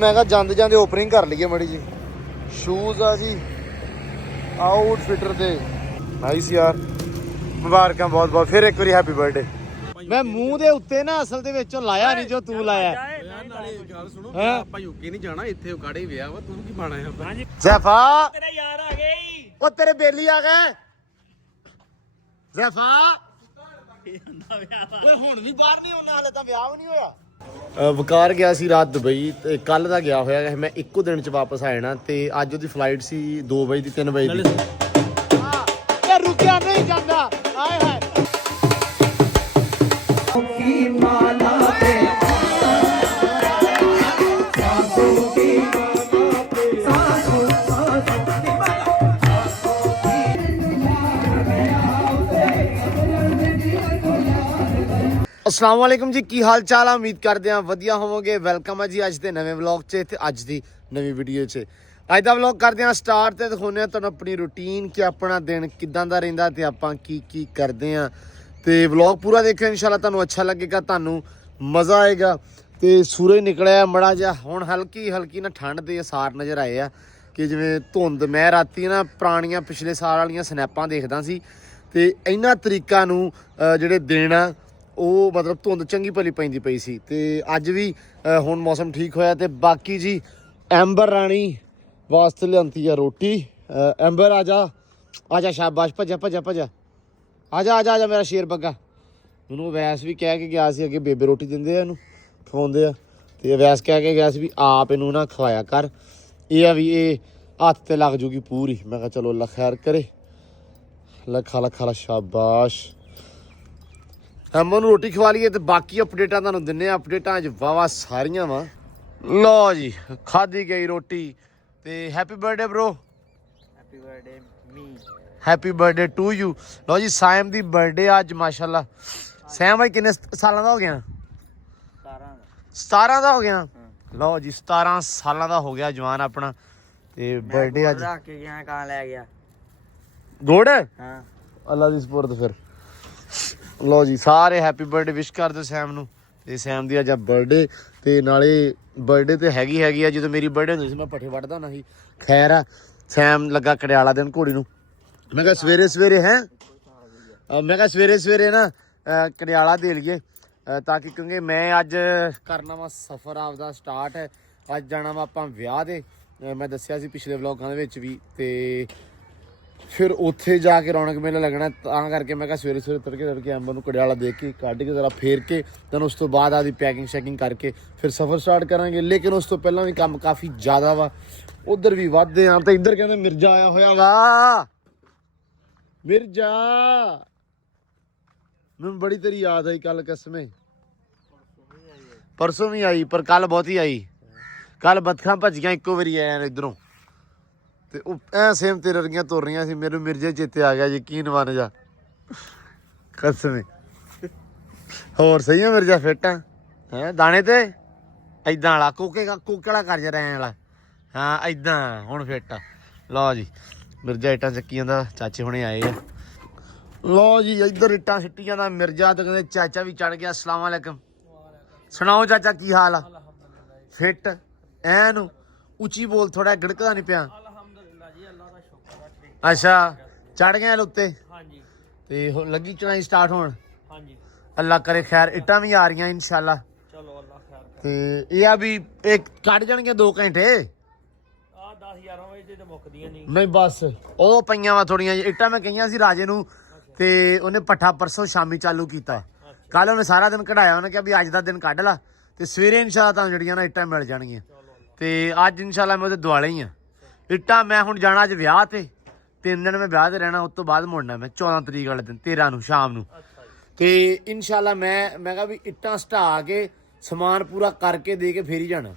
ਮੈਂ ਕਿਹਾ ਜਾਂਦੇ ਜਾਂਦੇ ਓਪਨਿੰਗ ਕਰ ਲਈਏ ਮੜੀ ਜੀ। ਸ਼ੂਜ਼ ਆ ਜੀ ਆਊਟਫਿਟਰ ਦੇ ਨਾਈਸ ਯਾਰ, ਮੁਬਾਰਕਾਂ ਬਹੁਤ ਬਹੁਤ ਫਿਰ ਇੱਕ ਵਾਰੀ ਹੈਪੀ ਬਰਥਡੇ। ਮੈਂ ਮੂੰਹ ਦੇ ਉੱਤੇ ਨਾ ਅਸਲ ਦੇ ਵਿੱਚ ਲਾਇਆ ਨਹੀਂ ਜੋ ਤੂੰ ਲਾਇਆ। ਨਾਲੇ ਗੱਲ ਸੁਣੋ, ਆਪਾਂ ਯੂਕੇ ਨਹੀਂ ਜਾਣਾ, ਇੱਥੇ ਉਗਾੜੇ ਵਿਆਹ ਵਾ, ਤੂੰ ਕੀ ਪਾਣਾ ਹੈ? ਜ਼ੈਫਾ ਤੇਰਾ ਯਾਰ ਆ ਗਏ, ਉਹ ਤੇਰੇ ਬੇਲੀ ਆ ਗਏ। ਜ਼ੈਫਾ ਓਏ ਹੁਣ ਵੀ ਬਾਹਰ ਨਹੀਂ ਆਉਣਾ, ਹਾਲੇ ਤਾਂ ਵਿਆਹ ਵੀ ਨਹੀਂ ਹੋਇਆ। ਵਕਾਰ ਗਿਆ ਸੀ ਰਾਤ ਦੁਬਈ ਤੇ ਕੱਲ ਦਾ ਗਿਆ ਹੋਇਆ ਮੈਂ ਇੱਕੋ ਦਿਨ ਚ ਵਾਪਸ ਆ ਜਾਣਾ ਤੇ ਅੱਜ ਉਹਦੀ ਫਲਾਈਟ ਸੀ 2 ਵਜੇ ਦੀ 3 ਵਜੇ ਦੀ। ਇਹ ਰੁਕਿਆ ਨਹੀਂ ਜਾਂਦਾ। ਆਏ ਹਾਏ अस्सलाम वालेकुम जी, की हाल चाल है? उम्मीद करते हैं वधिया होवोगे। वेलकम है जी अज के नवे व्लॉग च ते अज दी नवी वीडियो च। अज दा व्लॉग करते हैं स्टार्ट ते दिखाने तुहानूं अपनी रूटीन कि अपना दिन किदां दा रहिंदा ते आपां की करदे हां। ते व्लॉग पूरा देखियो, इंशाल्लाह तुहानूं अच्छा लगेगा, तुहानूं मज़ा आएगा। ते सूरज निकलिया मड़ा जा, हुण हल्की ना ठंड दे सार नज़र आए आ कि जिवें धुंद। मैं राती ना पुरानियां पिछले साल वालियां स्नैपां देखदा सी ते इन्हां तरीकां नूं जिहड़े दिन आ ਉਹ ਮਤਲਬ ਧੁੰਦ ਚੰਗੀ ਭਲੀ ਪੈਂਦੀ ਪਈ ਸੀ। ਤੇ ਅੱਜ ਵੀ ਹੁਣ ਮੌਸਮ ਠੀਕ ਹੋਇਆ। ਤੇ ਬਾਕੀ ਜੀ ਐਂਬਰ ਰਾਣੀ ਵਾਸਤੇ ਲਿਆਂਤੀ ਆ ਰੋਟੀ। ਐਂਬਰ ਆ ਜਾ ਸ਼ਾਬਾਸ਼, ਭੱਜਾ ਆ ਜਾ ਮੇਰਾ ਸ਼ੇਰ ਬੱਗਾ। ਉਹਨੂੰ ਵੈਸ ਵੀ ਕਹਿ ਕੇ ਗਿਆ ਸੀ ਅੱਗੇ ਬੇਬੇ ਰੋਟੀ ਦਿੰਦੇ ਆ, ਇਹਨੂੰ ਖਵਾਉਂਦੇ ਆ। ਤੇ ਵੈਸ ਕਹਿ ਕੇ ਗਿਆ ਸੀ ਵੀ ਆਪ ਇਹਨੂੰ ਨਾ ਖਵਾਇਆ ਕਰ, ਇਹ ਆ ਵੀ ਇਹ ਹੱਥ ਤੇ ਲੱਗ ਜੂਗੀ ਪੂਰੀ। ਮੈਂ ਕਿਹਾ ਚਲੋ ਅੱਲਾ ਖੈਰ ਕਰੇ, ਖਾ ਸ਼ਾਬਾਸ਼। ਨੂੰ ਰੋਟੀ ਖਵਾ ਲਈਏ ਤੇ ਬਾਕੀ ਅਪਡੇਟਾਂ ਤੁਹਾਨੂੰ ਦਿੰਨੇ ਆ। ਅਪਡੇਟਾਂ ਅੱਜ ਵਾਵਾ ਸਾਰੀਆਂ ਵਾ। ਲਓ ਜੀ ਖਾਧੀ ਗਈ ਰੋਟੀ ਤੇ happy birthday bro. Happy birthday me, happy birthday to you. ਲਓ ਜੀ ਸਾਇਮ ਦੀ ਬਰਥਡੇ ਅੱਜ ਮਾਸ਼ਾਅੱਲਾ। ਸੈਮ ਭਾਈ ਕਿੰਨੇ ਸਾਲਾਂ ਦਾ ਹੋ ਗਿਆ? 17 ਦਾ ਹੋ ਗਿਆ। ਲਓ ਜੀ 17 ਸਾਲਾਂ ਦਾ ਹੋ ਗਿਆ ਜਵਾਨ ਆਪਣਾ। ਤੇ ਬਰਥਡੇ ਅੱਜ ਰੱਖ ਕੇ ਗਿਆ, ਕਾਂ ਲੈ ਗਿਆ ਗੁੜ। ਹਾਂ ਅੱਲਾ ਦੀ ਸਪੁਰਦ। ਫਿਰ ਲਓ ਜੀ ਸਾਰੇ ਹੈਪੀ ਬਰਥਡੇ ਵਿਸ਼ ਕਰ ਦਿਓ ਸੈਮ ਨੂੰ। ਤੇ ਸੈਮ ਦੀ ਅੱਜ ਬਰਥਡੇ ਤੇ ਨਾਲੇ ਬਰਥਡੇ ਤੇ ਹੈਗੀ ਆ। ਜਦੋਂ ਮੇਰੀ ਬਰਥਡੇ ਹੁੰਦੀ ਸੀ ਮੈਂ ਪੱਠੇ ਵੱਢਦਾ ਹੁੰਦਾ ਸੀ। ਖੈਰ ਆ ਸੈਮ ਲੱਗਾ ਕੜਿਆਲਾ ਦੇਣ ਘੋੜੀ ਨੂੰ। ਮੈਂ ਕਿਹਾ ਸਵੇਰੇ ਸਵੇਰੇ ਨਾ ਕੜਿਆਲਾ ਦੇ ਲਈਏ ਤਾਂ ਕਿ ਕਿਉਂਕਿ ਮੈਂ ਅੱਜ ਕਰਨਾ ਵਾ ਸਫ਼ਰ ਆਪਦਾ ਸਟਾਰਟ। ਅੱਜ ਜਾਣਾ ਵਾ ਆਪਾਂ ਵਿਆਹ ਦੇ, ਮੈਂ ਦੱਸਿਆ ਸੀ ਪਿਛਲੇ ਵਲੋਗਾਂ ਦੇ ਵਿੱਚ ਵੀ। ਤੇ ਫਿਰ ਉੱਥੇ ਜਾ ਕੇ ਰੌਣਕ ਮੇਲਾ ਲੱਗਣਾ, ਤਾਂ ਕਰਕੇ ਮੈਂ ਕਿਹਾ ਸਵੇਰੇ ਤੜਕੇ ਐਂਬਰ ਨੂੰ ਕੜਿਆਲਾ ਦੇ ਕੇ ਕੱਢ ਕੇ ਜ਼ਰਾ ਫੇਰ ਕੇ then ਉਸ ਤੋਂ ਬਾਅਦ ਆਦੀ ਪੈਕਿੰਗ ਸ਼ੈਕਿੰਗ ਕਰਕੇ ਫਿਰ ਸਫ਼ਰ ਸਟਾਰਟ ਕਰਾਂਗੇ। ਲੇਕਿਨ ਉਸ ਤੋਂ ਪਹਿਲਾਂ ਵੀ ਕੰਮ ਕਾਫੀ ਜ਼ਿਆਦਾ ਵਾ, ਉਧਰ ਵੀ ਵੱਧਦੇ ਆ। ਤੇ ਇੱਧਰ ਕਹਿੰਦੇ ਮਿਰਜ਼ਾ ਆਇਆ ਹੋਇਆ ਵਾ। ਮਿਰਜ਼ਾ ਮੈਨੂੰ ਬੜੀ ਤੇਰੀ ਯਾਦ ਆਈ ਕੱਲ, ਕਸਮੇ ਪਰਸੋਂ ਵੀ ਆਈ ਪਰ ਕੱਲ ਬਹੁਤੀ ਆਈ। ਕੱਲ ਬੱਤਖਾਂ ਭੱਜੀਆਂ ਇੱਕੋ ਵਾਰੀ ਆਇਆ ਇੱਧਰੋਂ ਤੇ ਉਹ ਐ ਸੇਮ ਤੇਰੇ ਵਰਗੀਆਂ ਤੁਰ ਰਹੀਆਂ ਸੀ। ਮੈਨੂੰ ਮਿਰਜ਼ੇ ਚੇਤੇ ਆ ਗਿਆ, ਯਕੀਨ ਮੰਨ ਜਾ ਕਸਮੇ। ਹੋਰ ਸਹੀ ਆ ਮਿਰਜ਼ਾ? ਫਿੱਟ ਆ ਹੈ ਦਾਣੇ ਤੇ ਏਦਾਂ ਵਾਲਾ ਕੋਕੇ ਵਾਲਾ ਕਰ ਜਾ ਰਹਿਣ ਵਾਲਾ। ਹਾਂ ਏਦਾਂ ਹੁਣ ਫਿੱਟ ਆ। ਲਓ ਜੀ ਮਿਰਜ਼ਾ ਇੱਟਾਂ ਚੱਕੀ ਜਾਂਦਾ, ਚਾਚੇ ਹੁਣੇ ਆਏ ਆ। ਲਓ ਜੀ ਇੱਧਰ ਇੱਟਾਂ ਸਿੱਟੀ ਜਾਂਦਾ ਮਿਰਜ਼ਾ ਤੇ ਕਹਿੰਦੇ ਚਾਚਾ ਵੀ ਚੜ ਗਿਆ। ਅਸਲਾਮ ਵਾਲੇਕਮ। ਸੁਣਾਓ ਚਾਚਾ ਕੀ ਹਾਲ ਆ? ਫਿੱਟ ਐ ਨੂੰ ਉੱਚੀ ਬੋਲ, ਥੋੜਾ ਗੜਕਦਾ ਨਹੀਂ ਪਿਆ। ਅੱਛਾ ਚੜ ਗਏ ਉੱਤੇ। ਹਾਂਜੀ ਤੇ ਲੱਗੀ ਚੜਾਈ ਸਟਾਰਟ ਹੋਣ। ਹਾਂਜੀ ਅੱਲਾ ਕਰੇ ਖੈਰ, ਇੱਟਾਂ ਵੀ ਆ ਰਹੀਆਂ ਇਨਸ਼ਾਅੱਲਾ। ਚਲੋ ਅੱਲਾ ਖੈਰ ਤੇ ਇਹ ਆ ਵੀ ਇਹ ਕੱਢ ਜਾਣਗੇ 2 ਘੰਟੇ। ਆ 10-11 ਵਜੇ ਤੇ ਮੁੱਕਦੀਆਂ ਨਹੀਂ ਬਸ ਉਹ ਪਈਆਂ ਵਾ ਥੋੜੀਆਂ ਜਿਹੀ ਇੱਟਾਂ। ਮੈਂ ਕਹੀਆਂ ਸੀ ਰਾਜੇ ਨੂੰ ਤੇ ਉਹਨੇ ਪੱਠਾ ਪਰਸੋਂ ਸ਼ਾਮੀ ਚਾਲੂ ਕੀਤਾ। ਕੱਲ ਉਹਨੇ ਸਾਰਾ ਦਿਨ ਕਢਾਇਆ, ਉਹਨੇ ਕਿਹਾ ਵੀ ਅੱਜ ਦਾ ਦਿਨ ਕੱਢ ਲਾ ਤੇ ਸਵੇਰੇ ਇਨਸ਼ਾਅੱਲਾ ਤੁਹਾਨੂੰ ਜਿਹੜੀਆਂ ਨਾ ਇੱਟਾਂ ਮਿਲ ਜਾਣਗੀਆਂ। ਤੇ ਅੱਜ ਇਨਸ਼ਾਅੱਲਾ ਮੈਂ ਉਹਦੇ ਦੁਆਲੇ ਹੀ ਆ ਇੱਟਾਂ। ਮੈਂ ਹੁਣ ਜਾਣਾ ਅੱਜ ਵਿਆਹ ਤੇ 3 ਦਿਨ ਮੈਂ ਵਿਆਹ ਤੇ ਰਹਿਣਾ, ਉਸ ਤੋਂ ਬਾਅਦ ਮੁੜਨਾ ਮੈਂ 14 ਤਰੀਕ ਵਾਲੇ ਦਿਨ 13 ਨੂੰ ਸ਼ਾਮ ਨੂੰ। ਤੇ ਇਨਸ਼ਾਅੱਲਾ ਮੈਂ ਕਿਹਾ ਵੀ ਇੱਟਾਂ ਸਟਾ ਕੇ ਸਮਾਨ ਪੂਰਾ ਕਰਕੇ ਦੇ ਕੇ ਫੇਰ ਹੀ ਜਾਣਾ।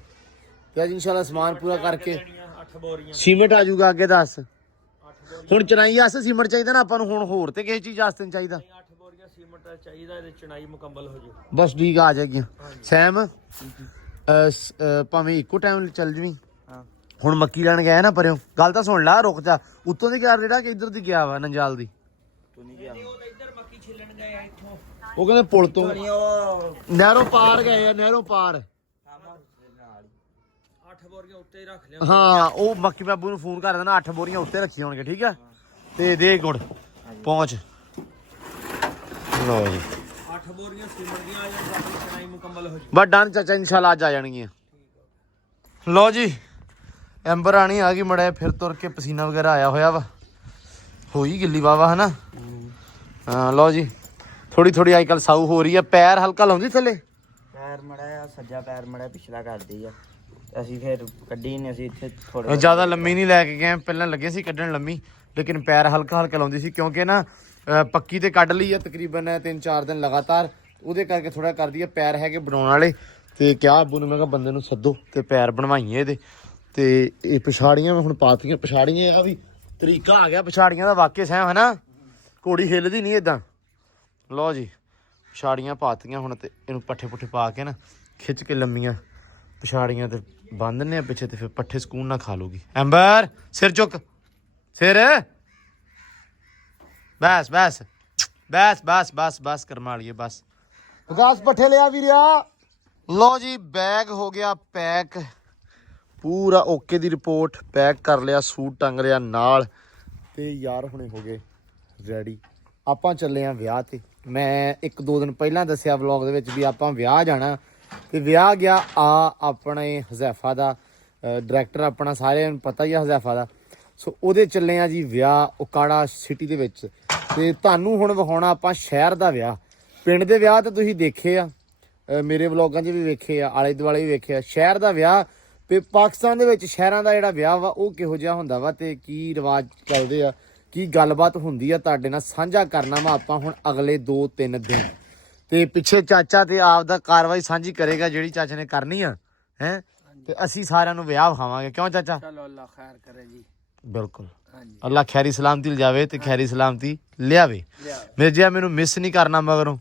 ਤੇ ਅੱਜ ਇਨਸ਼ਾਅੱਲਾ ਸਮਾਨ ਪੂਰਾ ਕਰਕੇ 8 ਬੋਰੀਆਂ ਸੀਮੈਂਟ ਆ ਜਾਊਗਾ ਅੱਗੇ। ਦੱਸ ਹੁਣ ਚਨਾਈ ਵਾਸਤੇ ਸੀਮੈਂਟ ਚਾਹੀਦਾ ਨਾ ਆਪਾਂ ਨੂੰ, ਹੁਣ ਹੋਰ ਤੇ ਕਿਸੇ ਚੀਜ਼ ਵਾਸਤੇ ਨਹੀਂ ਚਾਹੀਦਾ। 8 ਬੋਰੀਆਂ ਸੀਮੈਂਟ ਚਾਹੀਦਾ, ਇਹਦੇ ਚਣਾਈ ਮੁਕੰਮਲ ਹੋ ਜਾਊ। ਬਸ ਠੀਕ ਆ ਜਾਏਗੀਆਂ। ਸੈਮ ਭਾਵੇਂ ਇੱਕੋ ਟਾਈਮ ਚੱਲ ਜਵੀਂ। ਹੁਣ ਮੱਕੀ ਲੈਣ ਗਿਆ ਨਾ ਪਰਿਓ, ਗੱਲ ਤਾਂ ਸੁਣ ਲਾ, ਰੁਕ ਜਾ। ਉੱਤੋਂ ਦੀ ਗਿਆ ਜਿਹੜਾ ਕਿ ਇੱਧਰ ਦੀ ਗਿਆ ਵਾ ਨੰਜਾਲ ਦੀ। ਤੂੰ ਨਹੀਂ ਗਿਆ? ਉਹ ਤਾਂ ਇੱਧਰ ਮੱਕੀ ਛਿੱਲਣ ਗਏ ਆ ਇੱਥੋਂ। ਉਹ ਕਹਿੰਦੇ ਪੁਲ ਤੋਂ ਨਹਿਰੋਂ ਪਾਰ ਗਏ ਆ, ਨਹਿਰੋਂ ਪਾਰ। 8 8 ਬੋਰੀਆਂ ਉੱਤੇ ਹੀ ਰੱਖ ਲਿਆ। ਹਾਂ ਉਹ ਮੱਕੀ ਬਾਬੂ ਨੂੰ ਫੋਨ ਕਰ ਦੇਣਾ 8 ਬੋਰੀਆਂ ਉੱਤੇ ਰੱਖੀਆਂ ਹੋਣਗੇ ਠੀਕ ਆ ਤੇ ਦੇ ਗੁੜ ਪਹੁੰਚ ਲਓ ਜੀ 8 ਬੋਰੀਆਂ ਸੀਮੈਂਟ ਦੀਆਂ ਆ ਜਾਣ ਬਾਕੀ ਚਣਾਈ ਮੁਕੰਮਲ ਹੋ ਜੂ। ਬਸ ਡਨ ਚਾਚਾ ਇਨਸ਼ਾਅੱਲਾ ਅੱਜ ਆ ਜਾਣਗੀਆਂ। ਲਓ ਜੀ ਐਂਬਰ ਆਣੀ ਆ ਗਈ ਮੜਾ ਫਿਰ ਤੁਰ ਕੇ ਪਸੀਨਾ ਵਗੈਰਾ ਆਇਆ ਹੋਇਆ ਵਾ ਹੋਈ ਗਿੱਲੀ ਵਾਵਾ ਹਨਾ ਹਾਂ। ਲਓ ਜੀ ਥੋੜੀ ਥੋੜੀ ਅੱਜ ਕੱਲ ਸਾਊ ਹੋ ਰਹੀ ਆ ਪੈਰ ਹਲਕਾ ਲਾਉਂਦੀ ਥੱਲੇ ਪੈਰ ਮੜਾ ਸੱਜਾ ਪੈਰ ਮੜਾ ਪਿਛਲਾ ਕਰਦੀ ਆ ਅਸੀਂ ਫਿਰ ਕੱਢੀ ਨਹੀਂ ਅਸੀਂ ਇੱਥੇ ਥੋੜਾ ਜ਼ਿਆਦਾ ਲੰਮੀ ਨਹੀਂ ਲੈ ਕੇ ਗਏ ਪਹਿਲਾਂ ਲੱਗੇ ਸੀ ਕੱਢਣ ਲੰਮੀ ਲੇਕਿਨ ਪੈਰ ਹਲਕਾ ਹਲਕਾ ਲਾਉਂਦੀ ਸੀ ਕਿਉਂਕਿ ਨਾ ਪੱਕੀ ਤੇ ਕੱਢ ਲਈ ਆ ਤਕਰੀਬਨ 3-4 ਦਿਨ ਲਗਾਤਾਰ ਉਹਦੇ ਕਰਕੇ ਥੋੜਾ ਕਰਦੀ ਆ ਪੈਰ ਹੈਗੇ ਬਣਾਉਣ ਵਾਲੇ ਤੇ ਕਿਹਾ ਅੱਬੂ ਨੂੰ ਮੈਂ ਕਿਹਾ ਬੰਦੇ ਨੂੰ ਸੱਦੋ ਤੇ ਪੈਰ ਬਣਵਾਈਏ ਇਹਦੇ ਤੇ ਇਹ ਪਛਾੜੀਆਂ ਮੈਂ ਹੁਣ ਪਾਤੀਆਂ ਪਛਾੜੀਆਂ ਆ ਵੀ ਤਰੀਕਾ ਆ ਗਿਆ ਪਛਾੜੀਆਂ ਦਾ ਵਾਕਿਆ ਸਹਿ ਹਨਾ ਘੋੜੀ ਹਿੱਲਦੀ ਨਹੀਂ ਇਦਾਂ। ਲਓ ਜੀ ਪਛਾੜੀਆਂ ਪਾਤੀਆਂ ਹੁਣ ਤੇ ਇਹਨੂੰ ਪੱਠੇ ਪੁੱਠੇ ਪਾ ਕੇ ਨਾ ਖਿੱਚ ਕੇ ਲੰਮੀਆਂ ਪਛਾੜੀਆਂ ਤੇ ਬੰਨ ਦਿੰਦੇ ਆ ਪਿੱਛੇ ਤੇ ਫਿਰ ਪੱਠੇ ਸਕੂਨ ਨਾਲ ਖਾ ਲੂਗੀ। ਐਂਬਰ ਸਿਰ ਚੁੱਕ ਸਿਰ ਬਸ ਬਸ ਬਸ ਬਸ ਬਸ ਬਸ ਕਰਮਾ ਲਈਏ ਬਸ ਵਿਕਾਸ ਪੱਠੇ ਲਿਆ ਵੀਰਿਆ। ਲਓ ਜੀ ਬੈਗ ਹੋ ਗਿਆ ਪੈਕ ਪੂਰਾ ਓਕੇ ਦੀ ਰਿਪੋਰਟ ਪੈਕ ਕਰ ਲਿਆ ਸੂਟ ਟੰਗ ਲਿਆ ਨਾਲ ਤੇ ਯਾਰ ਹੁਣੇ ਹੋ ਗਏ ਰੈਡੀ ਆਪਾਂ ਚੱਲੇ ਆ ਵਿਆਹ ਤੇ। ਮੈਂ 1-2 ਦਿਨ ਪਹਿਲਾਂ ਦੱਸਿਆ ਵਲੌਗ ਦੇ ਵਿੱਚ ਵੀ ਆਪਾਂ ਵਿਆਹ ਜਾਣਾ ਤੇ ਵਿਆਹ ਗਿਆ ਆਪਣੇ ਹਜ਼ੈਫਾ ਦਾ ਡਾਇਰੈਕਟਰ ਆਪਣਾ ਸਾਰਿਆਂ ਨੂੰ ਪਤਾ ਹੀ ਆ ਹਜ਼ੈਫਾ ਦਾ ਸੋ ਉਹਦੇ ਚੱਲੇ ਆ ਜੀ ਵਿਆਹ ਉਕਾੜਾ ਸਿਟੀ ਦੇ ਵਿੱਚ ਤੇ ਤੁਹਾਨੂੰ ਹੁਣ ਵਿਖਾਉਣਾ ਆਪਾਂ ਸ਼ਹਿਰ ਦਾ ਵਿਆਹ। ਪਿੰਡ ਦੇ ਵਿਆਹ ਤਾਂ ਤੁਸੀਂ ਦੇਖੇ ਆ ਮੇਰੇ ਵਲੌਗਾਂ 'ਚ ਵੀ ਵੇਖੇ ਆ ਆਲੇ ਦੁਆਲੇ ਵੀ ਵੇਖੇ ਆ ਸ਼ਹਿਰ ਦਾ ਵਿਆਹ ਤੇ ਪਾਕਿਸਤਾਨ ਦੇ ਵਿੱਚ ਸ਼ਹਿਰਾਂ ਦਾ ਜਿਹੜਾ ਵਿਆਹ ਵਾ ਉਹ ਕਿਹੋ ਜਿਹਾ ਹੁੰਦਾ ਵਾ ਤੇ ਕੀ ਰਿਵਾਜ ਚੱਲਦੇ ਆ ਕੀ ਗੱਲਬਾਤ ਹੁੰਦੀ ਆ ਤੁਹਾਡੇ ਨਾਲ ਸਾਂਝਾ ਕਰਨਾ ਵਾ ਆਪਾਂ ਹੁਣ ਅਗਲੇ 2-3 ਦਿਨ ਤੇ ਪਿੱਛੇ ਚਾਚਾ ਤੇ ਆਪ ਦਾ ਕਾਰਵਾਈ ਸਾਂਝੀ ਕਰੇਗਾ ਜਿਹੜੀ ਚਾਚਾ ਨੇ ਕਰਨੀ ਆ ਹੈ ਤੇ ਅਸੀਂ ਸਾਰਿਆਂ ਨੂੰ ਵਿਆਹ ਵਿਖਾਵਾਂਗੇ ਕਿਉਂ ਚਾਚਾ ਚਲੋ ਅੱਲਾ ਖੈਰ ਕਰੇ ਜੀ। ਬਿਲਕੁਲ ਅੱਲਾ ਖੈਰੀ ਸਲਾਮਤੀ ਲਿਜਾਵੇ ਤੇ ਖੈਰੀ ਸਲਾਮਤੀ ਲਿਆਵੇ ਮੇਰੇ ਜਿਹਾ ਮੈਨੂੰ ਮਿਸ ਨਹੀਂ ਕਰਨਾ ਮਗਰੋਂ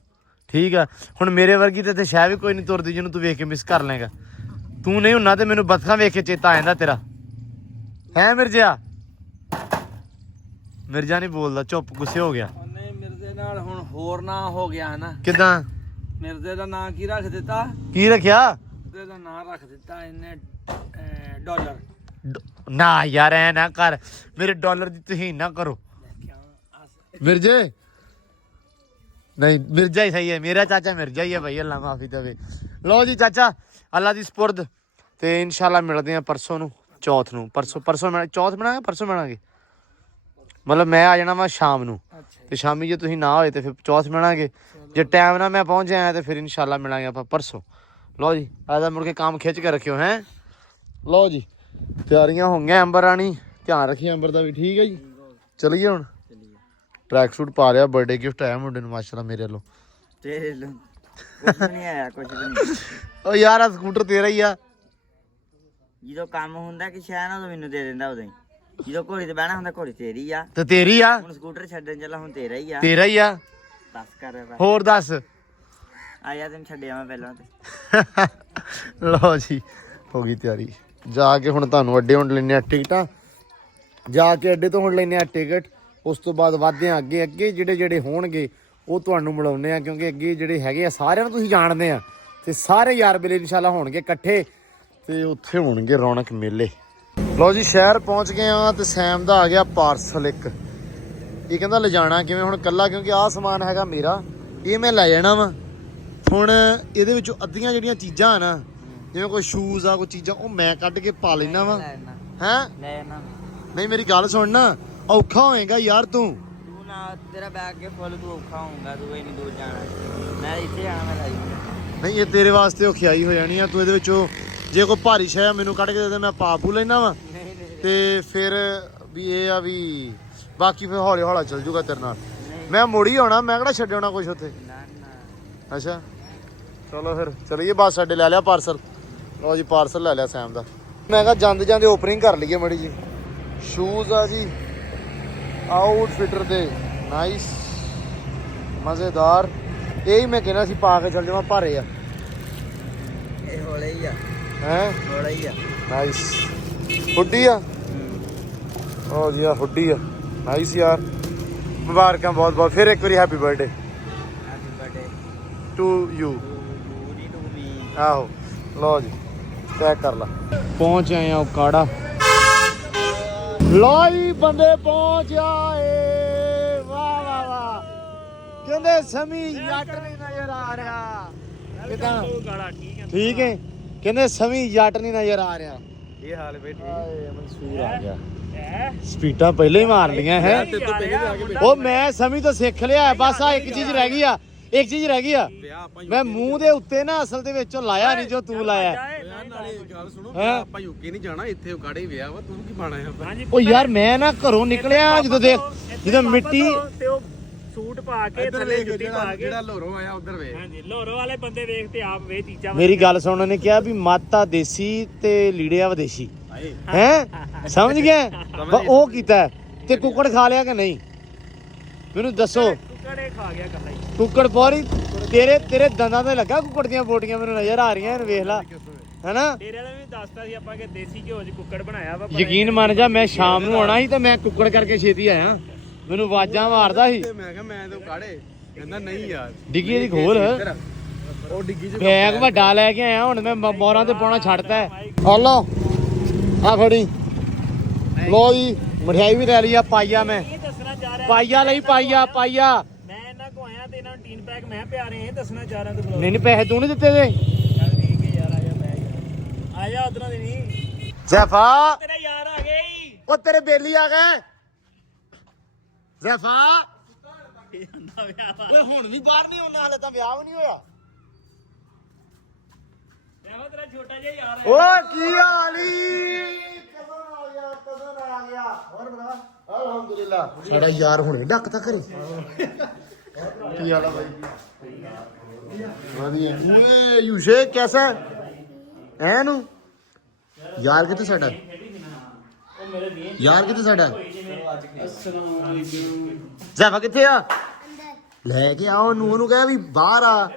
ਠੀਕ ਆ। ਹੁਣ ਮੇਰੇ ਵਰਗੀ ਤੇ ਸ਼ਾਇਦ ਵੀ ਕੋਈ ਨਹੀਂ ਤੁਰਦੀ ਜਿਹਨੂੰ ਤੂੰ ਵੇਖ ਕੇ ਮਿਸ ਕਰ ਲੇਗਾ ਤੂੰ ਨਹੀਂ ਹੁੰਨਾ ਤੇ ਮੈਨੂੰ ਬੱਤਖਾਂ ਵੇਖ ਕੇ ਚੇਤਾ ਆ ਜਾਂਦਾ ਤੇਰਾ ਹੈ ਮਿਰਜ਼ਾ। ਮਿਰਜ਼ਾ ਨਹੀਂ ਬੋਲਦਾ ਚੁੱਪ ਗੁੱਸੇ ਹੋ ਗਿਆ। ਨਹੀਂ ਮਿਰਜ਼ੇ ਨਾਲ ਹੁਣ ਹੋਰ ਨਾਂ ਹੋ ਗਿਆ ਹਨਾ ਕਿਦਾਂ ਮਿਰਜ਼ੇ ਦਾ ਨਾਂ ਕੀ ਰੱਖ ਦਿੱਤਾ ਕੀ ਰੱਖਿਆ ਮਿਰਜ਼ੇ ਦਾ ਨਾਂ ਰੱਖ ਦਿੱਤਾ ਇਹਨੇ ਡਾਲਰ। ਨਾ ਯਾਰ ਐ ਨਾ ਕਰ ਮੇਰੇ ਡਾਲਰ ਦੀ ਤੁਸੀਂ ਨਾ ਕਰੋ ਮਿਰਜ਼ੇ ਨਹੀਂ ਮਿਰਜ਼ਾ ਹੀ ਸਹੀ ਹੈ ਮੇਰਾ ਚਾਚਾ ਮਿਰਜ਼ਾ ਹੀ ਹੈ ਭਾਈ ਅੱਲਾ ਮਾਫੀ ਦੇਵੇ। ਲਓ ਜੀ ਚਾਚਾ ਅੱਲਾ ਦੀ ਸਪੁਰਦ ਤੇ ਇਨਸ਼ਾਅੱਲਾ ਮਿਲਦੇ ਆ ਪਰਸੋਂ ਨੂੰ ਚੌਥ ਨੂੰ ਪਰਸੋਂ ਚੌਥ ਬਣਾਂਗੇ ਪਰਸੋਂ ਬਣਾਂਗੇ ਮਤਲਬ ਮੈਂ ਆ ਜਾਣਾ ਵਾ ਸ਼ਾਮ ਨੂੰ ਤੇ ਸ਼ਾਮੀ ਜੇ ਤੁਸੀਂ ਨਾ ਹੋਏ ਤੇ ਫਿਰ ਚੌਥ ਮਿਲਾਂਗੇ ਜੇ ਟਾਈਮ ਨਾਲ ਮੈਂ ਪਹੁੰਚ ਜਾਇਆ ਤੇ ਫਿਰ ਇਨਸ਼ਾਅੱਲਾ ਮਿਲਾਂਗੇ ਆਪਾਂ ਪਰਸੋਂ। ਲਓ ਜੀ ਆਦਾ ਮੁੜ ਕੇ ਕੰਮ ਖਿੱਚ ਕੇ ਰੱਖਿਓ ਹੈ। ਲਓ ਜੀ ਤਿਆਰੀਆਂ ਹੋ ਗਈਆਂ ਅੰਬਰ ਰਾਣੀ ਧਿਆਨ ਰੱਖੀ ਅੰਬਰ ਦਾ ਵੀ ਠੀਕ ਹੈ ਜੀ। ਚਲੀਏ ਹੁਣ ਟਰੈਕ ਸੂਟ ਪਾ ਲਿਆ ਬਰਥਡੇ ਗਿਫਟ ਆਇਆ ਮੁੰਡੇ ਨੂੰ ਮਾਸ਼ਾਅੱਲਾ ਮੇਰੇ ਵੱਲੋਂ ਤੇ ਕੁਝ ਨਹੀਂ ਆਇਆ ਕੁਝ ਨਹੀਂ ਓ ਯਾਰ ਆ ਸਕੂਟਰ ਤੇਰਾ ਹੀ ਆ ਜਦੋਂ ਕੰਮ ਹੁੰਦਾ ਕਿ ਸ਼ਾਇਦ ਉਦੋਂ ਮੈਨੂੰ ਦੇ ਦਿੰਦਾ ਉਦੋਂ ਹੀ ਜਦੋਂ ਘੋੜੀ ਤੇ ਬਹਿਣਾ ਹੁੰਦਾ ਘੋੜੀ ਤੇਰੀ ਆ ਤੇ ਤੇਰੀ ਆ ਹੁਣ ਸਕੂਟਰ ਛੱਡਣ ਚੱਲਾ ਹੁਣ ਤੇਰਾ ਹੀ ਆ ਤੇਰਾ ਹੀ ਆ ਦੱਸ ਕਰ ਹੋਰ ਦੱਸ ਆ ਜਾ ਤੈਨੂੰ ਛੱਡਿਆ ਮੈਂ ਪਹਿਲਾਂ ਤੇ ਲਓ ਜੀ ਹੋ ਗਈ ਤਿਆਰੀ ਜਾ ਕੇ ਹੁਣ ਤੁਹਾਨੂੰ ਅੱਡੇ ਹੁਣ ਲੈਣੇ ਆ ਟਿਕਟਾਂ ਜਾ ਕੇ ਅੱਡੇ ਤੋਂ ਹੁਣ ਲੈਣੇ ਆ ਟਿਕਟ ਉਸ ਤੋਂ ਬਾਅਦ ਵੱਧਦੇ ਆ ਅੱਗੇ ਜਿਹੜੇ ਹੋਣਗੇ ਉਹ ਤੁਹਾਨੂੰ ਮਿਲਾਉਂਦੇ ਆ ਕਿਉਂਕਿ ਅੱਗੇ ਜਿਹੜੇ ਹੈਗੇ ਆ ਸਾਰਿਆਂ ਨੂੰ ਤੁਸੀਂ ਜਾਣਦੇ ਆ ਤੇ ਸਾਰੇ ਯਾਰ ਬੇਲੇ ਇਨਸ਼ਾਅੱਲਾ ਹੋਣਗੇ ਇਕੱਠੇ ਤੇ ਉੱਥੇ ਹੋਣਗੇ ਰੌਣਕ ਮੇਲੇ। ਲਓ ਜੀ ਸ਼ਹਿਰ ਪਹੁੰਚ ਗਏ ਆ ਤੇ ਸੈਮ ਦਾ ਆ ਗਿਆ ਪਾਰਸਲ ਇੱਕ ਇਹ ਕਹਿੰਦਾ ਲਿਜਾਣਾ ਕਿਵੇਂ ਹੁਣ ਕੱਲਾ ਕਿਉਂਕਿ ਆਹ ਸਮਾਨ ਹੈਗਾ ਮੇਰਾ ਇਹ ਮੈਂ ਲੈ ਜਾਣਾ ਵਾ ਹੁਣ ਇਹਦੇ ਵਿੱਚੋਂ ਅੱਧੀਆਂ ਜਿਹੜੀਆਂ ਚੀਜ਼ਾਂ ਆ ਨਾ ਜਿਵੇਂ ਕੋਈ ਸ਼ੂਜ਼ ਆ ਕੋਈ ਚੀਜ਼ਾਂ ਉਹ ਮੈਂ ਕੱਢ ਕੇ ਪਾ ਲੈਣਾ ਵਾ ਹੈ ਲੈ ਨਾ ਨਹੀਂ ਮੇਰੀ ਗੱਲ ਸੁਣ ਨਾ ਔਖਾ ਹੋਏਗਾ ਯਾਰ ਤੂੰ ਨਾ ਤੇਰਾ ਬੈਗ ਕੇ ਫੁੱਲ ਤੂੰ ਔਖਾ ਹੋਊਗਾ ਤੂੰ ਇੰਨੀ ਦੂਰ ਜਾਣਾ ਮੈਂ ਇੱਥੇ ਆਣਾ ਮੈਂ ਲਾਈ ਨਹੀਂ ਇਹ ਤੇਰੇ ਵਾਸਤੇ ਔਖਿਆਈ ਹੋ ਜਾਣੀ ਆ ਤੂੰ ਇਹਦੇ ਵਿੱਚੋਂ ਜੇ ਕੋਈ ਭਾਰੀ ਸ਼ੈ ਮੈਨੂੰ ਕੱਢ ਕੇ ਦੇ ਦੇ ਮੈਂ ਪਾ ਪੂ ਲੈਣਾ ਵਾ ਤੇ ਫਿਰ ਵੀ ਇਹ ਆ ਵੀ ਬਾਕੀ ਫਿਰ ਹੌਲੀ ਹੌਲਾ ਚੱਲ ਜੂਗਾ ਤੇਰੇ ਨਾਲ ਮੈਂ ਮੁੜੀ ਆਉਣਾ ਮੈਂ ਕਿਹੜਾ ਛੱਡ ਆਉਣਾ ਕੁਛ ਉੱਥੇ ਅੱਛਾ ਚਲੋ ਫਿਰ ਚਲੀਏ ਬੱਸ ਅੱਡੇ ਲੈ ਲਿਆ ਪਾਰਸਲ। ਲਓ ਜੀ ਪਾਰਸਲ ਲੈ ਲਿਆ ਸੈਮ ਦਾ ਮੈਂ ਕਿਹਾ ਜਾਂਦੇ ਓਪਨਿੰਗ ਕਰ ਲਈਏ ਮੜੀ ਜੀ ਸ਼ੂਜ਼ ਆ ਜੀ ਆਊਟਫਿਟਰ ਦੇ ਨਾਈਸ ਮਜ਼ੇਦਾਰ ਇਹ ਹੀ ਮੈਂ ਕਹਿਣਾ ਸੀ ਪਾ ਕੇ ਚੱਲ ਜਾਵਾਂ ਭਾਰੇ ਆ ਇਹ ਹੌਲੇ ਹੀ ਆ ਹੈ ਹੌਲੇ ਹੀ ਆ ਨਾਈਸ ਹੁੱਡੀ ਆ ਓ ਜੀ ਆ ਹੁੱਡੀ ਆ ਨਾਈਸ ਯਾਰ ਮੁਬਾਰਕਾਂ ਬਹੁਤ ਬਹੁਤ ਫਿਰ ਇੱਕ ਵਾਰੀ happy birthday happy birthday to you to me ਆਹੋ ਲਓ ਜੀ ਚੈੱਕ ਕਰ ਲਾ ਪਹੁੰਚ ਆਏ ਆ ਉਕਾੜਾ। ਲੋ ਜੀ ਬੰਦੇ ਪਹੁੰਚ ਆਏ। ਵਾਹ ਵਾਹ ਵਾਹ। ਕਹਿੰਦੇ ਸਮੀ ਜੱਟ ਨਹੀਂ ਨਜ਼ਰ ਆ ਰਿਹਾ। ਕਿਦਾਂ ਠੀਕ ਹੈ? ਕਹਿੰਦੇ ਸਮੀ ਜੱਟ ਨਹੀਂ ਨਜ਼ਰ ਆ ਰਿਹਾ। ਇਹ ਹਾਲ ਬੈਠੀ ਆਏ ਮਨਸੂਰ ਆ ਗਿਆ। ਸਪੀਟਾਂ ਪਹਿਲੇ ਹੀ ਮਾਰ ਲੀਆਂ ਹੈ। ਤੇ ਤੋਂ ਪਹਿਲੇ ਆ ਕੇ ਉਹ ਮੈਂ ਸਮੀ ਤੋਂ ਸਿੱਖ ਲਿਆ। ਬਸ ਆ ਇੱਕ ਚੀਜ਼ ਰਹਿ ਗਈ ਆ, ਇੱਕ ਚੀਜ਼ ਰਹਿ ਗਈ ਆ। ਵਿਆਹ ਆਪਾਂ ਮੈਂ ਮੂੰਹ ਦੇ ਉੱਤੇ ਨਾ ਅਸਲ ਦੇ ਵਿੱਚੋਂ ਲਾਇਆ ਨਹੀਂ ਜੋ ਤੂੰ ਲਾਇਆ। ਵਿਆਹ ਨਾਲੇ ਗੱਲ ਸੁਣੋ ਵਿਆਹ ਆਪਾਂ ਯੂਕੇ ਨਹੀਂ ਜਾਣਾ, ਇੱਥੇ ਉਕਾੜੇ ਵਿਆਹ ਵਾ, ਤੂੰ ਕੀ ਪਾਣਾ ਆ? ਉਹ ਯਾਰ ਮੈਂ ਨਾ ਘਰੋਂ ਨਿਕਲਿਆ ਜਦੋਂ ਜਦੋਂ ਮਿੱਟੀ ਤੇ ਉਹ ਸੂਟ ਪਾ ਕੇ ਥੱਲੇ ਜੁੱਤੀ ਪਾ ਕੇ ਜਿਹੜਾ ਲੋਰੋਂ ਆਇਆ ਉਧਰ ਵੇ। ਹਾਂਜੀ ਲੋਰੋ ਵਾਲੇ ਬੰਦੇ ਵੇਖ ਤੇ ਆਪ ਵੇ ਚੀਜ਼ਾਂ ਮੇਰੀ ਗੱਲ ਸੁਣ, ਉਹਨੇ ਕਿਹਾ ਵੀ ਮਾਤਾ ਦੇਸੀ ਤੇ ਲੀੜਿਆ ਵਿਦੇਸ਼ੀ ਹੈ। ਸਮਝ ਗਿਆ? ਉਹ ਕੀਤਾ ਤੇ ਕੁੱਕੜ ਖਾ ਲਿਆ ਕਿ ਨਹੀਂ ਮੈਨੂੰ ਦੱਸੋ। ਕੁੱਕੜੇ ਖਾ ਗਿਆ ਕੱਲਾ ਹੀ। ਕੁੱਕੜ ਪੌਰੀ ਤੇਰੇ ਦੰਦਾਂ ਤੇ ਲੱਗਾ ਕੁੱਕੜ ਦੀਆਂ ਬੋਟੀਆਂ ਮੈਨੂੰ ਨਜ਼ਰ ਆ ਰਹੀਆਂ ਨੇ। ਵੇਖ ਲੈ ਹੈਨਾ। ਤੇਰੇ ਵਾਲੇ ਵੀ ਦੱਸਤਾ ਸੀ ਆਪਾਂ ਕਿ ਦੇਸੀ ਘਿਓ 'ਚ ਕੁੱਕੜ ਬਣਾਇਆ ਵਾ। ਯਕੀਨ ਮੰਨ ਜਾ, ਮੈਂ ਸ਼ਾਮ ਨੂੰ ਆਉਣਾ ਸੀ ਤੇ ਮੈਂ ਕੁੱਕੜ ਕਰਕੇ ਛੇਤੀ ਆਇਆ। ਮੈਨੂੰ ਆਵਾਜ਼ਾਂ ਮਾਰਦਾ ਸੀ। ਤੇ ਮੈਂ ਕਿਹਾ ਮੈਂ ਤੇ ਉਕਾੜੇ, ਕਹਿੰਦਾ ਨਹੀਂ ਯਾਰ ਡਿੱਗੀ ਦੀ ਖੋਲ। ਉਹ ਡਿੱਗੀ ਚ ਬੈਗ ਵੱਡਾ ਲੈ ਕੇ ਆਇਆ। ਹੁਣ ਮੈਂ ਮੋਰਾਂ ਤੇ ਪਾਉਣਾ ਛੱਡਤਾ। ਆ ਲਓ ਆ ਫੜੀ ਲੋ ਜੀ। ਮਠਿਆਈ ਵੀ ਲੈ ਲਈ ਆ। ਪਾਈਆ ਮੈਂ ਇਹ ਦੱਸਣਾ ਚਾਹ ਰਿਹਾ ਪਾਈਆ ਲਈ ਪਾਈਆ ਮੈਂ ਇਹਨਾਂ ਕੋ ਆਇਆ ਤੇ ਇਹਨਾਂ ਨੂੰ ਟੀਨ ਪੈਕ ਮੈਂ ਪਿਆ ਰਹੇ ਇਹ ਦੱਸਣਾ ਚਾਹ ਰਿਹਾ ਤੂੰ। ਨਹੀਂ ਪੈਸੇ ਤੂੰ ਨਹੀਂ ਦਿੱਤੇ ਦੇ। ਚੱਲ ਠੀਕ ਹੈ ਯਾਰ, ਆ ਜਾ ਬਹਿ ਜਾ, ਆ ਜਾ ਉਧਰੋਂ ਦੇ ਨਹੀਂ। ਜ਼ੈਫਾ ਤੇਰਾ ਯਾਰ ਆ ਗਿਆ ਈ। ਉਹ ਤੇਰੇ ਬੇਲੀ ਆ ਗਏ। ਜ਼ੈਫਾ ਓਏ ਹੁਣ ਵੀ ਬਾਹਰ ਨਹੀਂ ਆਉਂਦਾ, ਹਲੇ ਤਾਂ ਵਿਆਹ ਵੀ ਨਹੀਂ ਹੋਇਆ। ਇਹੋ ਤੇਰਾ ਛੋਟਾ ਜਿਹਾ ਯਾਰ ਆ। ਓ ਕੀ ਹਾਲ ਈ? ਕਦੋਂ ਆ ਗਿਆ ਹੋਰ ਬਣਾ। ਅਲਹਮਦੁਲਿਲਾ। ਸਾਡਾ ਯਾਰ ਹੁਣੇ ਡੱਕਦਾ ਘਰੇ। ਕੀ ਹਾਲ ਆ ਬਾਈ? ਵਧੀਆ। ਓਏ ਯੂਸ਼ੇ ਕੈਸਾ ਹੈ ਨੂੰ? ਯਾਰ ਕਿੱਥੇ ਸਾਡਾ? ਯਾਰ ਕਿੱਥੇ ਸਾਡਾ? ਜ਼ੈਫਾ ਕਿੱਥੇ ਆ? ਲੈ ਕੇ ਆਓ ਨੂੰ। ਉਹਨੂੰ ਕਹਿ ਵੀ ਬਾਹਰ ਆ।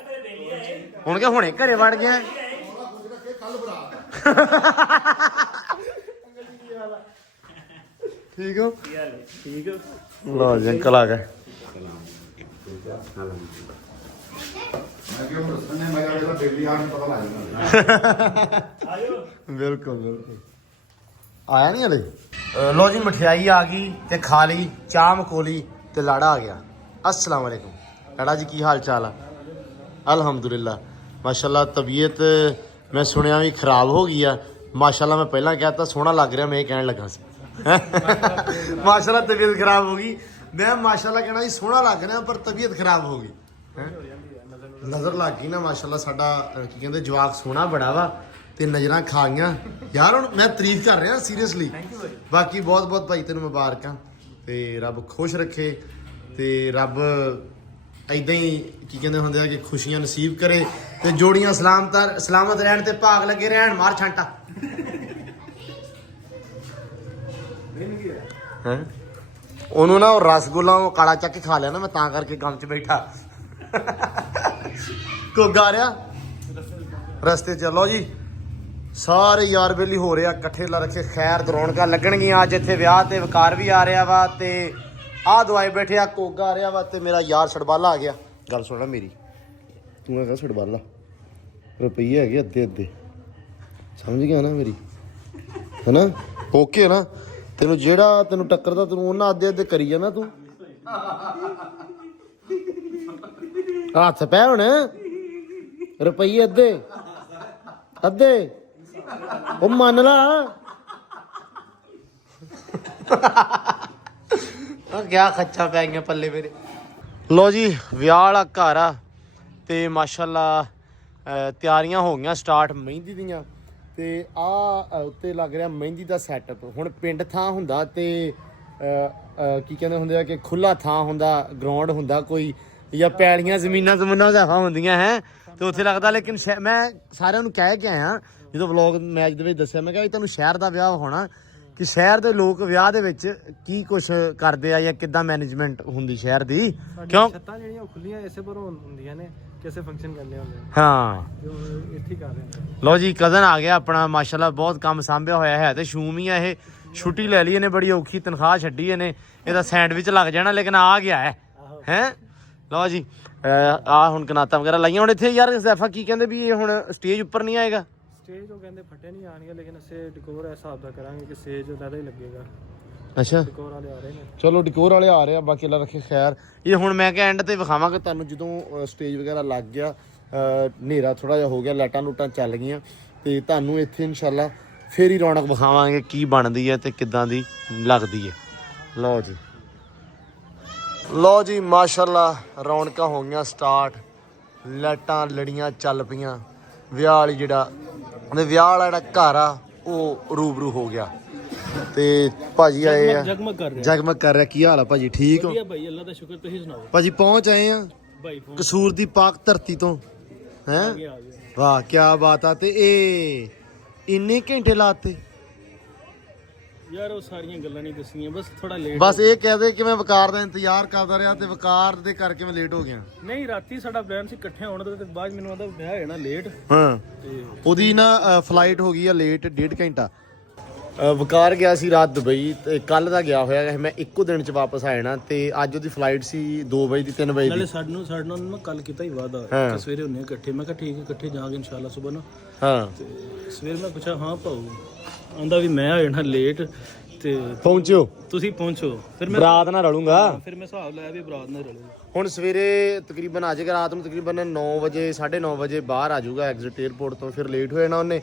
ਹੁਣ ਕਿ ਹੁਣੇ ਘਰੇ ਵੜ ਗਿਆ। ਠੀਕ ਹੋ? ਠੀਕ ਹੈ। ਲੋ ਜੀ ਅੰਕਲ ਆ ਗਏ। ਬਿਲਕੁਲ ਬਿਲਕੁਲ। ਆਇਆ ਨਹੀਂ ਹਲੇ। ਲੋ ਜੀ ਮਠਿਆਈ ਆ ਗਈ ਤੇ ਖਾ ਲਈ। ਚਾਹ ਮਕੋਲੀ ਤੇ ਲਾੜਾ ਆ ਗਿਆ। अस्सलाम वालेकुम। लाड़ा जी की हाल चाल है? अल्हम्दुलिल्लाह माशाल्लाह। तबीयत मैं सुनिया भी खराब हो गई है। माशाल्लाह मैं पहला कहता सोहना लग रहा, मैं ये कहने लगा सी। माशाल्लाह तबीयत खराब हो गई। मैं माशाल्लाह कहना जी सोहना लग रहा पर तबीयत खराब हो गई। नज़र लग गई ना माशाल्लाह। साडा की कहते जवाक सोहना बड़ा वा ते नज़रां खा गईयां यार। हुण मैं तारीफ कर रहा सीरियसली। बाकी बहुत बहुत भाई तेन मुबारक ते रब खुश रखे ਤੇ ਰੱਬ ਇਦਾਂ ਹੀ ਕੀ ਕਹਿੰਦੇ ਹੁੰਦੇ ਆ ਕਿ ਖੁਸ਼ੀਆਂ ਨਸੀਬ ਕਰੇ ਤੇ ਜੋੜੀਆਂ ਸਲਾਮਤ ਰਹਿਣ ਤੇ ਭਾਗ ਲੱਗੇ ਰਹਿਣ। ਮਾਰ ਛਾਂਟਾ ਹੈ। ਉਹਨੂੰ ਨਾ ਉਹ ਰਸਗੁੱਲਾ ਉਹ ਕਾਲਾ ਚੱਕ ਕੇ ਖਾ ਲਿਆ ਨਾ, ਮੈਂ ਤਾਂ ਕਰਕੇ ਗਮ 'ਚ ਬੈਠਾ। ਕੋਗਾ ਰਿਹਾ ਰਸਤੇ 'ਚ। ਲਓ ਜੀ ਸਾਰੇ ਯਾਰ ਬੇਲੀ ਹੋ ਰਿਹਾ ਇਕੱਠੇ ਲਾ ਰੱਖੇ। ਖੈਰ ਰੌਣਕਾਂ ਲੱਗਣਗੀਆਂ ਅੱਜ ਇੱਥੇ। ਵਿਆਹ ਤੇ ਵਕਾਰ ਵੀ ਆ ਰਿਹਾ ਵਾ ਤੇ ਆ ਦਵਾਈ ਬੈਠੇ ਆ। ਕੋਗਾ ਆ ਰਿਹਾ ਵਾ ਤੇ ਮੇਰਾ ਯਾਰ ਛੜਬਾਲਾ ਆ ਗਿਆ। ਗੱਲ ਸੁਣਾ ਮੇਰੀ, ਤੂੰ ਹੈਗਾ ਛੜਬਾਲਾ। ਰੁਪਈਏ ਹੈਗੇ ਅੱਧੇ ਅੱਧੇ, ਸਮਝ ਗਿਆ ਨਾ ਮੇਰੀ ਹੈਨਾ? ਓਕੇ ਨਾ? ਤੈਨੂੰ ਜਿਹੜਾ ਤੈਨੂੰ ਟੱਕਰਦਾ ਤੈਨੂੰ ਉਹਨਾਂ ਅੱਧੇ ਅੱਧੇ ਕਰੀ ਜਾਣਾ ਤੂੰ। ਹੱਥ ਪੈ ਹੁਣ। ਰੁਪਈਏ ਅੱਧੇ ਅੱਧੇ ਉਹ ਮੰਨ ਲਾ। क्या खच्चा पै गया पल्ले मेरे। लो जी विआह वाला घर आ ते माशाअल्लाह ਤਿਆਰੀਆਂ ਹੋ ਗਈਆਂ ਸਟਾਰਟ ਮਹਿੰਦੀ ਦੀਆਂ ਤੇ ਆ ਉੱਤੇ ਲੱਗ ਰਿਹਾ ਮਹਿੰਦੀ ਦਾ ਸੈਟਅਪ। ਹੁਣ ਪਿੰਡ ਥਾਂ ਹੁੰਦਾ ਤੇ ਕੀ ਕਹਿੰਦੇ ਹੁੰਦੇ ਆ ਕਿ ਖੁੱਲਾ ਥਾਂ ਹੁੰਦਾ, ਗਰਾਊਂਡ ਹੁੰਦਾ ਕੋਈ, ਜਾਂ ਪੈਲੀਆਂ ਜ਼ਮੀਨਾਂ ਜ਼ਿਆਦਾ ਹੁੰਦੀਆਂ ਹੈ ਤੇ ਉੱਥੇ ਲੱਗਦਾ। ਲੇਕਿਨ ਮੈਂ ਸਾਰਿਆਂ ਨੂੰ ਕਹਿ ਕੇ ਆਇਆ ਜਦੋਂ ਵਲੌਗ ਮੈਚ ਦੇ ਵਿੱਚ ਦੱਸਿਆ, ਮੈਂ ਕਿਹਾ ਤੁਹਾਨੂੰ ਸ਼ਹਿਰ ਦਾ ਵਿਆਹ ਹੋਣਾ ਕਿ ਸ਼ਹਿਰ ਦੇ ਲੋਕ ਵਿਆਹ ਦੇ ਵਿੱਚ ਕੀ ਕੁਛ ਕਰਦੇ ਆ ਜਾਂ ਕਿੱਦਾਂ ਮੈਨੇਜਮੈਂਟ ਹੁੰਦੀ ਸ਼ਹਿਰ ਦੀ। ਕਿਉਂ ਛੱਤਾਂ ਜਿਹੜੀਆਂ ਖੁੱਲੀਆਂ ਇਸੇ ਪਰ ਹੁੰਦੀਆਂ ਨੇ, ਕਿਸੇ ਫੰਕਸ਼ਨ ਕਰਨੇ ਹੁੰਦੇ ਨੇ। ਹਾਂ ਇੱਥੇ ਕਰ ਰਹੇ ਨੇ। ਲੋ ਜੀ ਕਜ਼ਨ ਆ ਗਿਆ ਆਪਣਾ। ਮਾਸ਼ਾਅੱਲਾ ਬਹੁਤ ਕੰਮ ਸਾਂਭਿਆ ਹੋਇਆ ਹੈ ਤੇ ਸ਼ੂਮ ਹੀ ਆ ਇਹ। ਛੁੱਟੀ ਲੈ ਲਈ ਇਹਨੇ, ਬੜੀ ਔਖੀ ਤਨਖਾਹ ਛੱਡੀ ਇਹਨੇ। ਇਹਦਾ ਸੈਂਡਵਿਚ ਲੱਗ ਜਾਣਾ ਲੇਕਿਨ ਆ ਗਿਆ ਹੈ। ਲੋ ਜੀ ਆ ਹੁਣ ਕਨਾਤਾਂ ਵਗੈਰਾ ਲਾਈਆਂ ਹੁਣ ਇੱਥੇ। ਯਾਰ ਜ਼ੈਫਾ ਕੀ ਕਹਿੰਦੇ ਵੀ ਇਹ ਹੁਣ ਸਟੇਜ ਉੱਪਰ ਨਹੀਂ ਆਏਗਾ? ਸਟੇਜ ਉਹ ਕਹਿੰਦੇ ਫਟੇ ਨਹੀਂ ਆਣਗੇ, ਲੇਕਿਨ ਅਸੀਂ ਡਿਕੋਰ ਇਸ ਹਿਸਾਬ ਦਾ ਕਰਾਂਗੇ ਕਿ ਸਟੇਜ ਜ਼ਿਆਦਾ ਹੀ ਲੱਗੇਗਾ। ਅੱਛਾ ਡਿਕੋਰ ਵਾਲੇ ਆ ਰਹੇ ਨੇ। ਚਲੋ ਡਿਕੋਰ ਵਾਲੇ ਆ ਰਹੇ ਆ, ਬਾਕੀ ਅੱਲਾ ਰੱਖੇ ਖੈਰ। ਇਹ ਹੁਣ ਮੈਂ ਕਿਹਾ ਐਂਡ ਤੇ ਵਿਖਾਵਾਂਗਾ ਤੁਹਾਨੂੰ ਜਦੋਂ ਸਟੇਜ ਵਗੈਰਾ ਲੱਗ ਗਿਆ, ਹਨੇਰਾ ਥੋੜਾ ਜਿਹਾ ਹੋ ਗਿਆ, ਲਾਈਟਾਂ ਲੂਟਾਂ ਚੱਲ ਗਈਆਂ, ਤੇ ਤੁਹਾਨੂੰ ਇੱਥੇ ਇਨਸ਼ਾਅੱਲਾ ਫੇਰ ਹੀ ਰੌਣਕ ਵਿਖਾਵਾਂਗੇ ਕੀ ਬਣਦੀ ਹੈ ਤੇ ਕਿੱਦਾਂ ਦੀ ਲੱਗਦੀ ਹੈ। ਲਓ ਜੀ ਮਾਸ਼ਾਅੱਲਾ ਰੌਣਕਾਂ ਹੋ ਗਈਆਂ ਸਟਾਰਟ, ਲਾਈਟਾਂ ਲੜੀਆਂ ਚੱਲ ਪਈਆਂ, ਵਿਆਹ ਵਾਲੀ ਜਿਹੜਾ ਜਿਹੜਾ ਘਰ ਆ ਉਹ ਰੂਬਰੂ ਹੋ ਗਿਆ। ਤੇ ਭਾਜੀ ਆਏ ਆ, ਜਗਮਗ ਕਰ ਰਿਹਾ। ਕੀ ਹਾਲ ਆ ਭਾਜੀ, ਠੀਕ ਹੋ? ਭਾਈ ਅੱਲਾ ਦਾ ਸ਼ੁਕਰ, ਤੁਸੀਂ ਸੁਣਾਓ? ਭਾਜੀ ਪਹੁੰਚ ਆਏ ਆ ਭਾਈ ਕਸੂਰ ਦੀ ਪਾਕ ਧਰਤੀ ਤੋਂ, ਹੈ? ਵਾਹ ਕੀ ਬਾਤ ਆ। ਤੇ ਇਹ ਇੰਨੇ ਘੰਟੇ ਲਾਤੇ ਯਾਰ, ਉਹ ਸਾਰੀਆਂ ਗੱਲਾਂ ਨਹੀਂ ਦੱਸੀਆਂ, ਬਸ ਥੋੜਾ ਲੇਟ। ਬਸ ਇਹ ਕਹਦੇ ਕਿ ਮੈਂ ਵਕਾਰ ਦਾ ਇੰਤਜ਼ਾਰ ਕਰਦਾ ਰਿਹਾ ਤੇ ਵਕਾਰ ਦੇ ਕਰਕੇ ਮੈਂ ਲੇਟ ਹੋ ਗਿਆ। ਨਹੀਂ, ਰਾਤੀ ਸਾਡਾ ਪਲਾਨ ਸੀ ਇਕੱਠੇ ਹੋਣ ਦਾ, ਤੇ ਬਾਅਦ ਮੈਨੂੰ ਆਂਦਾ ਵਿਆਹ ਹੈ ਨਾ ਲੇਟ। ਹਾਂ, ਤੇ ਉਹਦੀ ਨਾ ਫਲਾਈਟ ਹੋ ਗਈ ਆ ਲੇਟ 1.5 ਘੰਟਾ। ਵਕਾਰ ਗਿਆ ਸੀ ਰਾਤ ਦੁਬਈ, ਤੇ ਕੱਲ ਦਾ ਗਿਆ ਹੋਇਆ ਮੈਂ ਇੱਕੋ ਦਿਨ ਚ ਵਾਪਸ ਆ ਜਾਣਾ, ਤੇ ਅੱਜ ਉਹਦੀ ਫਲਾਈਟ ਸੀ 2 ਵਜੇ ਦੀ 3 ਵਜੇ ਨਾਲੇ ਦੀ। ਸਾਡੇ ਨਾਲ ਮੈਂ ਕੱਲ ਕੀਤਾ ਹੀ ਵਾਦਾ ਕਿ ਸਵੇਰੇ ਹੁੰਨੇ ਇਕੱਠੇ। ਮੈਂ ਕਿਹਾ ਠੀਕ ਹੈ, ਇਕੱਠੇ ਜਾਵਾਂਗੇ ਇਨਸ਼ਾਅੱਲਾ ਸੁਬਹ ਨੂੰ। ਹਾਂ, ਤੇ ਸਵੇਰ ਮੈਂ ਪੁੱਛਿਆ ਹਾਂ ਭਾਊ, ਆਂਦਾ ਵੀ ਮੈਂ ਆ ਜਾਣਾ ਲੇਟ, ਤੇ ਪਹੁੰਚਿਓ ਤੁਸੀਂ ਪਹੁੰਚੋ। ਫਿਰ ਮੈਂ ਬਰਾਤ ਨਾਲ ਰਲੂੰਗਾ। ਫਿਰ ਮੈਂ ਹਿਸਾਬ ਲਾਇਆ ਵੀ ਬਰਾਤ ਨਾਲ ਰਲੂਗਾ। ਹੁਣ ਸਵੇਰੇ ਤਕਰੀਬਨ ਆ ਜਾਏਗਾ, ਰਾਤ ਨੂੰ ਤਕਰੀਬਨ 9 ਵਜੇ 9:30 ਵਜੇ ਬਾਹਰ ਆ ਜਾਊਗਾ ਐਗਜ਼ਿਟ 에ਅਰਪੋਰਟ ਤੋਂ। ਫਿਰ ਲੇਟ ਹੋ ਜਾਣਾ ਉਹਨੇ,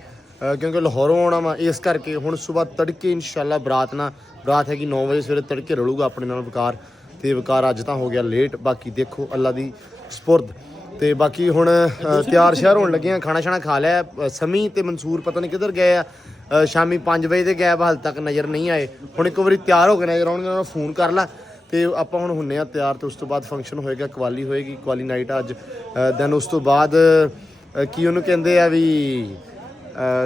ਕਿਉਂਕਿ ਲਾਹੌਰੋਂ ਆਉਣਾ ਵਾ, ਇਸ ਕਰਕੇ ਹੁਣ ਸਵੇਰ ਤੜਕੇ ਇਨਸ਼ਾਅੱਲਾ ਬਰਾਤ ਹੈਗੀ 9 ਵਜੇ ਸਵੇਰੇ ਤੜਕੇ ਰਲੂਗਾ ਆਪਣੇ ਨਾਲ ਵਕਾਰ। ਤੇ ਵਕਾਰ ਅੱਜ ਤਾਂ ਹੋ ਗਿਆ ਲੇਟ, ਬਾਕੀ ਦੇਖੋ ਅੱਲਾ ਦੀ ਸਪੁਰਦ। ਤੇ ਬਾਕੀ ਹੁਣ ਤਿਆਰ ਸ਼ਿਆਰ ਹੋਣ ਲੱਗੇ ਆ, ਖਾਣਾ ਛਾਣਾ ਖਾ ਲਿਆ। ਸਮੀ ਤੇ ਮਨਸੂਰ ਪਤਾ ਨਹੀਂ ਕਿੱਧਰ ਗਏ ਆ, ਸ਼ਾਮੀ 5 ਵਜੇ ਦੇ ਗਏ, ਹਾਲ ਤੱਕ ਨਜ਼ਰ ਨਹੀਂ ਆਏ। ਹੁਣ ਇੱਕ ਵਾਰੀ ਤਿਆਰ ਹੋ ਕੇ ਨਜ਼ਰ ਆਉਣਗੇ, ਉਹਨਾਂ ਨੂੰ ਫੋਨ ਕਰ ਲਾ, ਤੇ ਆਪਾਂ ਹੁਣ ਹੁੰਨੇ ਆ ਤਿਆਰ। ਤੇ ਉਸ ਤੋਂ ਬਾਅਦ ਫੰਕਸ਼ਨ ਹੋਏਗਾ, ਕਵਾਲੀ ਹੋਏਗੀ, ਕਵਾਲੀ ਨਾਈਟ ਅੱਜ। ਦੈਨ ਉਸ ਤੋਂ ਬਾਅਦ ਕੀ ਉਹਨੂੰ ਕਹਿੰਦੇ ਆ ਵੀ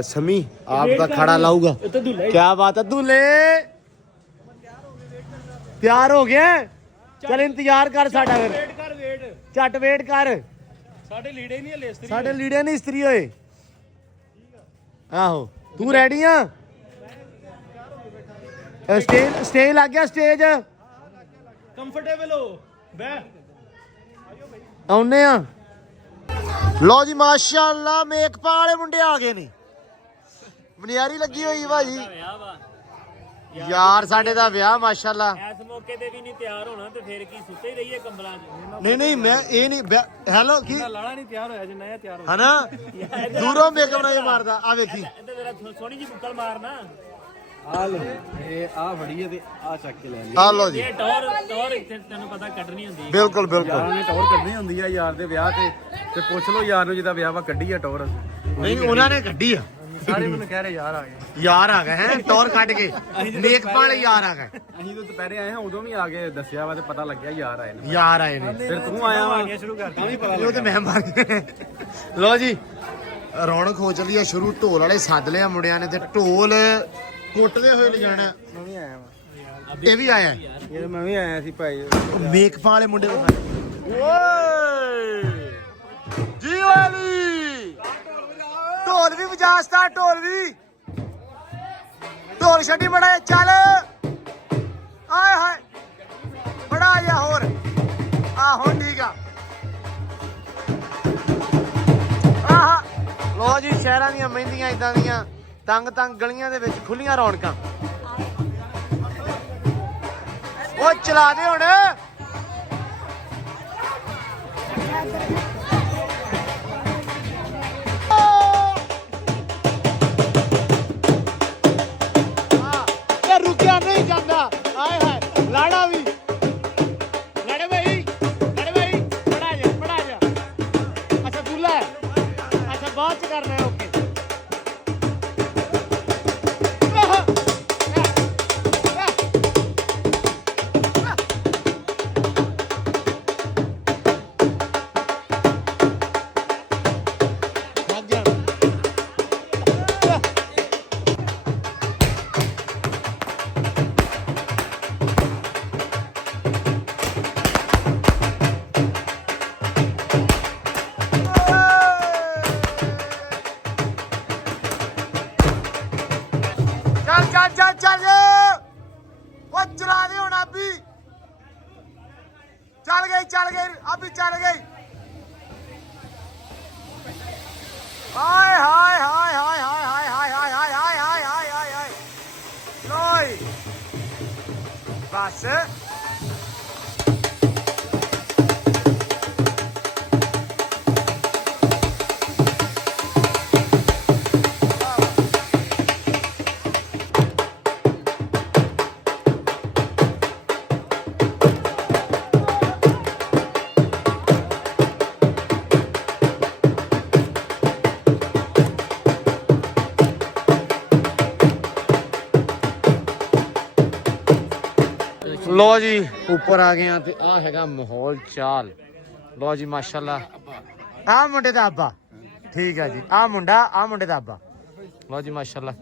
ਸਮੀ ਆਪ ਦਾ ਖਾੜਾ ਲਾਊਗਾ। ਕੀ ਬਾਤ ਹੈ, ਦੁੱਲੇ ਤਿਆਰ ਹੋ ਗਿਆ। ਚੱਲ ਇੰਤਜ਼ਾਰ ਕਰ ਸਾਡਾ, ਫਿਰ ਝੱਟ ਵੇਟ ਕਰ। ਸਾਡੇ ਲੀੜੇ ਨਹੀਂ ਹਲੇ ਇਸਤਰੀ, ਸਾਡੇ ਲੀੜੇ ਨਹੀਂ ਇਸਤਰੀ ਹੋਏ। ਆਹੋ, ਤੂੰ ਰੈਡੀ ਆ? ਸਟੇਜ ਲੱਗ ਗਿਆ, ਸਟੇਜ ਕੰਫਰਟੇਬਲ ਹੋ ਬੈ ਆਉਨੇ ਆ। ਲਓ ਜੀ ਮਾਸ਼ਾਅੱਲਾ ਮੇਕਪਾ ਵਾਲੇ ਮੁੰਡੇ ਆ ਗਏ ਨੇ, ਮਨਿਆਰੀ ਲੱਗੀ ਹੋਈ ਭਾਜੀ। ਯਾਰ ਸਾਡੇ ਦਾ ਵਿਆਹ ਮਾਸ਼ਾਅੱਲਾ। ਇਸ ਮੌਕੇ ਤੇ ਵੀ ਨਹੀਂ ਤਿਆਰ ਹੋਣਾ ਤੇ ਫਿਰ ਕੀ ਸੁੱਤੇ ਹੀ ਰਹੀਏ ਕੰਬਲਾਂ 'ਚ? ਨਹੀਂ ਮੈਂ ਇਹ ਨਹੀਂ ਹੈਲੋ ਕੀ ਲਾੜਾ ਨਹੀਂ ਤਿਆਰ ਹੋਇਆ ਜਿੰਨਾ ਇਹ ਤਿਆਰ ਹੋ ਹਨਾ, ਦੂਰੋਂ ਮੇਕਅਪ ਨਾਲ ਮਾਰਦਾ। ਆ ਵੇਖੀ ਇੱਧਰ ਜਰਾ ਸੋਹਣੀ ਜੀ ਬੁੱਕਲ ਮਾਰਨਾ। ਆ ਲੋ, ਇਹ ਆ ਫੜੀ ਹੈ ਤੇ ਆ ਚੱਕ ਕੇ ਲੈ ਲਈ। ਆ ਲਓ ਜੀ, ਇਹ ਟੌਰ ਤੈਨੂੰ ਪਤਾ ਕੱਢਣੀ ਹੁੰਦੀ। ਬਿਲਕੁਲ ਯਾਰ ਨੇ ਟੌਰ ਕੱਢਣੀ ਹੁੰਦੀ ਆ ਯਾਰ ਦੇ ਵਿਆਹ ਤੇ ਪੁੱਛ ਲਓ ਯਾਰ ਨੂੰ ਜਿਹਦਾ ਵਿਆਹ ਵਾ ਕੱਢੀ ਆ ਟੌਰ। ਨਹੀਂ ਉਹਨਾਂ ਨੇ ਕੱਢੀ ਆ, ਸਾਰੇ ਮੈਨੂੰ ਕਹਿ ਰਹੇ ਯਾਰ ਆ ਗਏ, ਯਾਰ ਆ ਗਏ ਹੈ ਟੌਰ ਕੱਢ ਕੇ, ਮੇਕਅਪ ਵਾਲੇ ਯਾਰ ਆ ਗਏ। ਅਸੀਂ ਤਾਂ ਦੁਪਹਿਰੇ ਆਏ ਹਾਂ, ਉਦੋਂ ਵੀ ਆ ਕੇ ਦੱਸਿਆ ਵਾ ਤੇ ਪਤਾ ਲੱਗਿਆ ਯਾਰ ਆਏ ਨੇ। ਯਾਰ ਆਏ ਨੇ, ਫਿਰ ਤੂੰ ਆਇਆ ਵਾ ਸ਼ੁਰੂ ਕਰ ਤਾਂ ਵੀ ਪਤਾ ਉਹ ਤੇ ਮੈਂ ਮਰ ਗਿਆ। ਲਓ ਜੀ ਰੌਣਕ ਹੋ ਚੱਲੀ ਆ ਸ਼ੁਰੂ। ਢੋਲ ਵਾਲੇ ਸੱਦ ਲਿਆ ਮੁੰਡਿਆਂ ਨੇ, ਤੇ ਢੋਲ ਕੁੱਟਦੇ ਹੋਏ ਲਿਜਾਣਾ। ਮੈਂ ਵੀ ਆਇਆ ਵਾ, ਇਹ ਵੀ ਆਇਆ, ਇਹ ਮੈਂ ਵੀ ਆਇਆ ਸੀ ਭਾਈ। ਮੇਕਅਪ ਵਾਲੇ ਮੁੰਡੇ ਵਿਖਾਏ। ਓਏ ਜੀ ਵਾਲੀ ਢੋਲ ਵੀ ਵਜਾਸਤਾ, ਢੋਲ ਛੱਡੀ ਬੜਾ ਚੱਲ। ਆਏ ਹਾਏ ਬੜਾ ਆ ਹੋਰ ਆ, ਹੁਣ ਠੀਕ ਆ। ਆਹਾ ਲੋ ਜੀ, ਸ਼ਹਿਰਾਂ ਦੀਆਂ ਮਹਿੰਦੀਆਂ ਇਦਾਂ ਦੀਆਂ ਤੰਗ ਗਲੀਆਂ ਦੇ ਵਿੱਚ ਖੁੱਲੀਆਂ ਰੌਣਕਾਂ। ਉਹ ਚਲਾ ਦੇ ਹੁਣ। ਇਹ ਰੁਕਿਆ ਨਹੀਂ ਜਾਂਦਾ। ਆਏ ਹਾਏ ਲਾੜਾ ਵੀ, ਲੜੇ ਭਾਈ ਬੜਾ ਜਾ। ਅੱਛਾ ਦੁੱਲਾ ਹੈ, ਅੱਛਾ ਬਾਅਦ ਚ ਕਰਨਾ ਹੈ। ਓਕੇ ਚੱਲ ਉਹ ਚਲਾ ਦੇ ਹੁਣ। ਆਬੀ ਚੱਲ ਗਈ ਆਬੀ ਚੱਲ ਗਈ। ਹਾਏ ਹਾਏ ਹਾਏ ਹਾਏ ਹਾਏ ਬਸ ਲੋ ਜੀ ਉੱਪਰ ਆ ਗਏ ਆ ਤੇ ਆ ਹੈਗਾ ਮਾਹੌਲ ਚਾਲ। ਲੋ ਜੀ ਮਾਸ਼ਾਅੱਲਾ ਆ ਮੁੰਡੇ ਦਾ ਅੱਬਾ ਠੀਕ ਹੈ ਜੀ ਆ ਮੁੰਡੇ ਦਾ ਅੱਬਾ। ਲੋ ਜੀ ਮਾਸ਼ਾਅੱਲਾ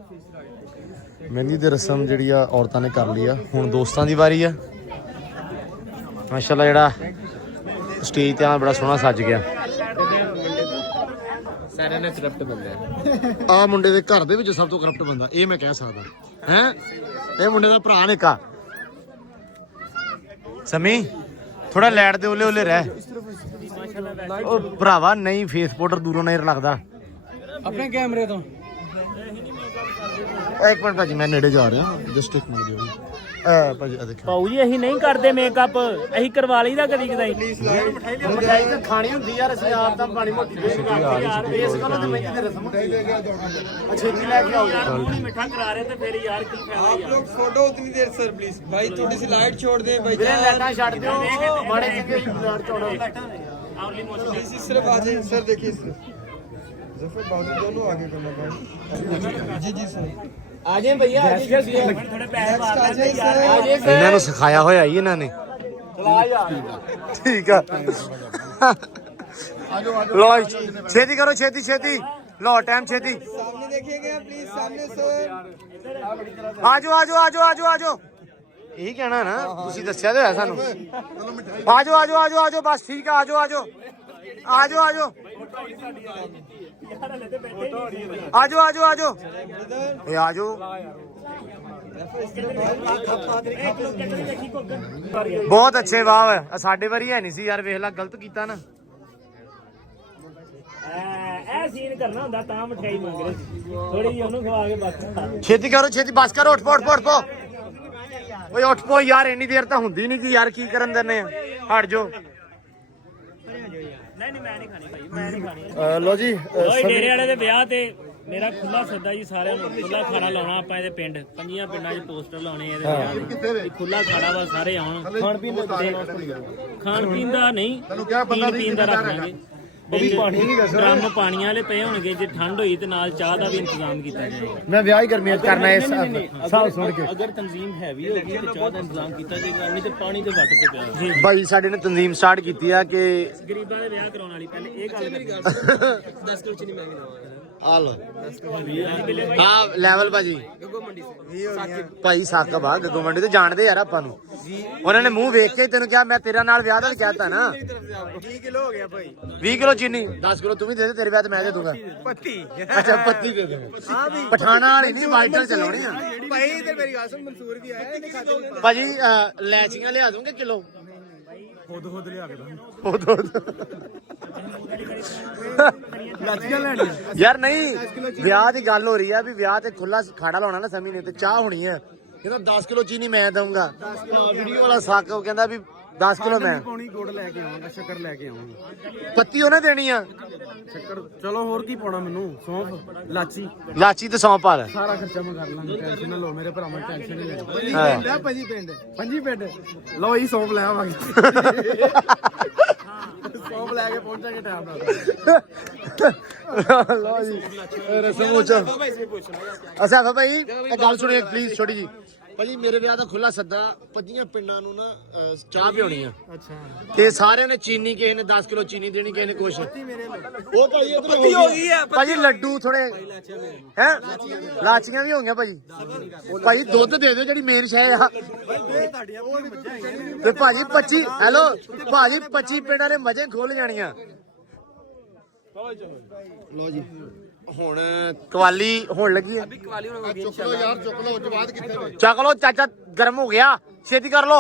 ਮਹਿੰਦੀ ਦੀ ਰਸਮ ਜਿਹੜੀ ਆ ਔਰਤਾਂ ਨੇ ਕਰ ਲਈ ਆ। ਹੁਣ ਦੋਸਤਾਂ ਦੀ ਵਾਰੀ ਆ। ਮਾਸ਼ਾਅੱਲਾ ਜਿਹੜਾ ਸਟੇਜ ਤੇ ਆ ਬੜਾ ਸੋਹਣਾ ਸੱਜ ਗਿਆ। ਸਾਰਿਆਂ ਨੇ ਕਰਪਟ ਬੰਦਾ ਆ ਮੁੰਡੇ ਦੇ ਘਰ ਦੇ ਵਿੱਚ ਸਭ ਤੋਂ ਕਰਪਟ ਬੰਦਾ ਇਹ ਮੈਂ ਕਹਿ ਸਕਦਾ ਹੈ। ਇਹ ਮੁੰਡੇ ਦਾ ਭਰਾ ਨੇ ਕਾ ਸਮੀ ਥੋੜਾ ਲੈਟ ਦੇ ਉਲੇ ਉਲੇ ਰਹਿ। ਉਹ ਭਰਾਵਾ ਨਹੀਂ ਫੇਸ ਪਾਊਡਰ ਦੂਰੋਂ ਨਹੀਂ ਲੱਗਦਾ। ਆਪਣੇ ਕੈਮਰੇ ਤੋਂ ਇੱਕ ਮਿੰਟ ਭਾਜੀ ਮੈਂ ਨੇੜੇ ਜਾ ਰਿਹਾ ਜਸਟ ਇੱਕ ਮਿੰਟ ਦਿਓ ਭਾਜੀ ਆ ਦੇਖੋ ਭਾਊ ਜੀ ਅਸੀਂ ਨਹੀਂ ਕਰਦੇ ਮੇਕਅਪ, ਅਸੀਂ ਕਰਵਾ ਲਈਦਾ ਕਦੀ ਕਦਾਈ। ਮਠਾਈ ਤਾਂ ਖਾਣੀ ਹੁੰਦੀ ਯਾਰ ਅਸੀਂ ਆਪ ਤਾਂ ਪਾਣੀ ਮੋਟੀ ਦੇ ਯਾਰ ਇਸ ਕੋਲ ਤਾਂ ਮਹਿੰਦੀ ਦੀ ਰਸਮ ਹੁੰਦੀ ਹੈ। ਛੇਤੀ ਲੈ ਕੇ ਆਓ ਯਾਰ ਤੂੰ ਨਹੀਂ ਮਿੱਠਾ ਕਰਾ ਰਹੇ ਤੇ ਫਿਰ ਯਾਰ ਕੀ ਫਾਇਦਾ ਯਾਰ। लोग फोटो उतनी देर सर प्लीज भाई थोड़ी सी लाइट छोड़ दे भाई ਵੀਰੇ ਲੈਟਾਂ ਛੱਡ ਦਿਓ ਮਾੜੇ ਚੰਗੇ ਬਲੱਡ ਚੋੜੋ। ਆਵਲੀ ਮੋਸ਼ਨ इसी सिर्फ आ जाइए सर देखिए सिर्फ जफर बाजू दोनों आगे करना भाई जी जी सर ਆ ਜਾਏ ਭਈਆ ਆ ਜਾਏ ਥੋੜੇ ਪੈਸੇ ਮਾਰ ਲੈਂਦੇ ਯਾਰ। ਇਹਨਾਂ ਨੂੰ ਸਿਖਾਇਆ ਹੋਇਆ ਹੀ ਇਹਨਾਂ ਨੇ। ਠੀਕ ਆ ਲੋ ਛੇਤੀ ਕਰੋ ਛੇਤੀ ਛੇਤੀ ਲੋ ਟਾਈਮ ਛੇਤੀ सामने देखिएगा प्लीज सामने सर ਆਜੋ ਆਜੋ ਆਜੋ ਆਜੋ ਆਜੋ ਇਹੀ ਕਹਿਣਾ ਨਾ ਤੁਸੀਂ ਦੱਸਿਆ ਤੇ ਹੋਇਆ ਸਾਨੂੰ। ਆਜੋ ਆਜੋ ਆਜੋ ਆਜੋ ਬਸ ਠੀਕ ਆ ਆਜੋ ਆਜੋ ਆਜੋ ਆਜੋ ਆਜੋ ਆਜੋ ਆਜੋ ਇਹ ਆਜੋ ਬਹੁਤ ਅੱਛੇ ਵਾਹ ਸਾਡੇ ਵਾਰੀ ਹੈ ਨਹੀਂ ਸੀ ਯਾਰ ਵੇਖ ਲੈ ਗਲਤ ਕੀਤਾ ਨਾ। ਇਹ ਸੀਨ ਕਰਨਾ ਹੁੰਦਾ ਤਾਂ ਮਠਿਆਈ ਮੰਗ ਰਹੇ ਸੀ ਥੋੜੀ ਜਿਹੀ ਉਹਨੂੰ ਖਵਾ ਕੇ ਬਸ। ਛੇਤੀ ਕਰੋ ਛੇਤੀ ਬਸ ਕਰੋ ਉੱਠ ਪੋ ਉੱਠ ਪੋ ਉੱਠ ਪੋ ਓਏ ਉੱਠ ਪੋ ਯਾਰ ਇੰਨੀ ਦੇਰ ਤਾਂ ਹੁੰਦੀ ਨਹੀਂ ਕਿ ਯਾਰ ਕੀ ਕਰਨ ਦਿੰਦੇ ਆ ਹਟ ਜਾਓ। ਨਹੀਂ ਮੈਂ ਨਹੀਂ ਖਾਣੀ ਭਾਈ ਮੈਂ ਨਹੀਂ ਖਾਣੀ। ਲੋ ਜੀ ਓਏ ਡੇਰੇ ਵਾਲੇ ਦੇ ਵਿਆਹ ਤੇ ਮੇਰਾ ਖੁੱਲਾ ਸੱਦਾ ਜੀ ਸਾਰਿਆਂ ਨੂੰ। ਖੁੱਲਾ ਖਾਣਾ ਲਾਉਣਾ ਆਪਾਂ ਇਹਦੇ ਪਿੰਡ 5 ਪਿੰਡਾਂ 'ਚ ਪੋਸਟਰ ਲਾਉਣੇ ਇਹਦੇ ਵਿਆਹ ਦੇ। ਖੁੱਲਾ ਖਾਣਾ ਵਾ ਸਾਰੇ ਆਉਣ। ਖਾਣ ਪੀਣ ਦਾ ਨਹੀਂ ਪੀਣ ਦਾ ਰੱਖ ਲਾਂਗੇ। ਡਰਮ ਪਾਣੀਆਂ ਵਾਲੇ ਪਏ ਹੋਣਗੇ ਜੇ ਠੰਡ ਹੋਈ ਤੇ ਨਾਲ ਚਾਹ ਦਾ ਵੀ ਇੰਤਜ਼ਾਮ ਕੀਤਾ ਜਾਏਗਾ। ਮੈਂ ਵਿਆਹ ਹੀ ਗਰਮੀਆਂ 'ਚ ਕਰਨਾ ਇਸ ਹਿਸਾਬ ਸੁਣ ਕੇ। ਅਗਰ ਤਨਜ਼ੀਮ ਹੈਵੀ ਹੋਗੀ ਤੇ ਚਾਹ ਦਾ ਇੰਤਜ਼ਾਮ ਕੀਤਾ ਜਾਏਗਾ ਨਹੀਂ ਤੇ ਪਾਣੀ ਤੇ ਵੱਟ ਕੇ ਪਿਆ ਜੀ। ਭਾਈ ਸਾਡੇ ਨੇ ਤਨਜ਼ੀਮ ਸਟਾਰਟ ਕੀਤੀ ਆ ਕਿ ਗਰੀਬਾਂ ਦੇ ਵਿਆਹ ਕਰਾਉਣ ਵਾਲੀ ਪਹਿਲੇ ਇਹ ਗੱਲ ਕਰੀ। 10 किलो चीनी महंगी ना ਆ ਲੋ ਹਾਂ ਲੈਵਲ ਭਾਜੀ ਭਾਈ ਸਾਕਬ ਆ ਗੱਗੋ ਮੰਡੀ ਤੇ ਜਾਣਦੇ ਯਾਰ ਆਪਾਂ ਨੂੰ। ਉਹਨਾਂ ਨੇ ਮੂੰਹ ਵੇਖ ਕੇ ਤੈਨੂੰ ਕਿਹਾ ਮੈਂ ਤੇਰਾ ਨਾਲ ਵਿਆਹ ਦਾ ਵੀ ਕਹਿਤਾ ਨਾ। 20 किलो हो गया भाई 20 ਕਿਲੋ ਚੀਨੀ 10 ਕਿਲੋ ਤੂੰ ਵੀ ਦੇ ਦੇ ਤੇਰੇ ਵਿਆਹ ਤੇ ਮੈਂ ਦੇ ਦੂੰਗਾ। पत्ती ਅੱਛਾ ਪੱਤੀ ਦੇ ਦੇ ਪਠਾਣਾ ਵਾਲੀ ਨਹੀਂ ਵਾਈਟਲ ਚਲਾਉਣੀ ਆ भाई इधर मेरी आसम मंसूर भी आया है खाते ਭਾਜੀ ਲੈਚੀਆਂ ਲਿਆ ਦੂੰਗੇ ਕਿਲੋ ਖੁਦ ਲਿਆ ਕੇ ਦੋ ਯਾਰ ਨਹੀਂ ਵਿਆਹ ਦੀ ਗੱਲ ਹੋ ਰਹੀ ਆ ਵੀ ਵਿਆਹ ਤੇ ਖੁੱਲਾ ਖਾੜਾ ਲਾਉਣਾ ਨਾ ਸਮੀ ਨੇ ਤੇ ਚਾਹ ਹੋਣੀ ਆ। ਕਹਿੰਦਾ 10 ਕਿਲੋ ਚੀਨੀ ਮੈਂ ਦਊਂਗਾ। ਵੀਡੀਓ ਵਾਲਾ ਸਾਕਬ ਕਹਿੰਦਾ ਵੀ 10 ਕਿਲੋ ਮੈਂ ਪਾਉਣੀ ਗੁੜ ਲੈ ਕੇ ਆਵਾਂਗਾ ਸ਼ੱਕਰ ਲੈ ਕੇ ਆਵਾਂਗਾ ਪੱਤੀ ਉਹਨੇ ਦੇਣੀ ਆ। ਸ਼ੱਕਰ ਚਲੋ ਹੋਰ ਕੀ ਪਾਉਣਾ ਮੈਨੂੰ ਸੌਂਫ ਲਾਚੀ ਲਾਚੀ ਤੇ ਸੌਂਫ ਪਾ ਲੈ। ਸਾਰਾ ਖਰਚਾ ਮੈਂ ਕਰ ਲਾਂਗਾ ਟੈਨਸ਼ਨ ਨਾ ਲਓ ਮੇਰੇ ਭਰਾਵਾਂ ਟੈਨਸ਼ਨ ਨਹੀਂ ਲੈਣੀ। ਹਾਂ। ਪੰਜੀ ਪਿੰਡ ਲਓ ਜੀ ਸੌਂਫ ਲੈ ਆਵਾਂਗੇ ਸੌਂਫ ਲੈ ਕੇ ਪਹੁੰਚਾਂਗੇ ਟਾਈਮ ਨਾਲ। ਲਓ ਜੀ ਰਸਮ ਉੱਚਾ ਅੱਛਾ ਭਾਈ ਇਹ ਗੱਲ ਸੁਣਿਓ ਪਲੀਜ਼ ਛੋਟੀ ਜੀ ਭਾਜੀ ਮੇਰੇ ਵਿਆਹ ਦਾ ਖੁੱਲਾ ਸੱਦਾ 5 ਪਿੰਡਾਂ ਨੂੰ ਨਾ ਚਾਹ ਪਿਉਣੀ ਆ। ਅੱਛਾ ਤੇ ਸਾਰਿਆਂ ਨੇ ਚੀਨੀ ਕਿਸੇ ਨੇ 10 ਕਿਲੋ ਚੀਨੀ ਦੇਣੀ ਕਿਸੇ ਨੇ ਕੁਛ ਉਹ ਭਾਈ ਇਧਰ ਹੋ ਗਈ ਭਾਜੀ ਲੱਡੂ ਥੋੜੇ ਹੈ ਲਾਚੀਆਂ ਵੀ ਹੋ ਗਈਆਂ ਭਾਜੀ। ਭਾਈ ਦੁੱਧ ਦੇ ਦਿਓ ਜਿਹੜੀ ਮੇਨ ਸ਼ੈ ਆ ਤੇ ਭਾਜੀ 25 ਹੈਲੋ ਭਾਜੀ 25 ਪਿੰਡਾਂ ਦੇ ਮਜ਼ੇ ਖੋਲ ਜਾਣੀਆਂ। ਲੋ ਜੀ ਹੁਣ ਕਵਾਲੀ ਹੋਣ ਲੱਗੀ ਹੈ। ਚੁੱਕ ਲੋ ਯਾਰ ਚੁੱਕ ਲੋ ਜਵਾਦ ਕਿੱਥੇ ਨੇ ਚੱਕ ਲੋ ਚਾਚਾ ਗਰਮ ਹੋ ਗਿਆ ਛੇਤੀ ਕਰ ਲੋ।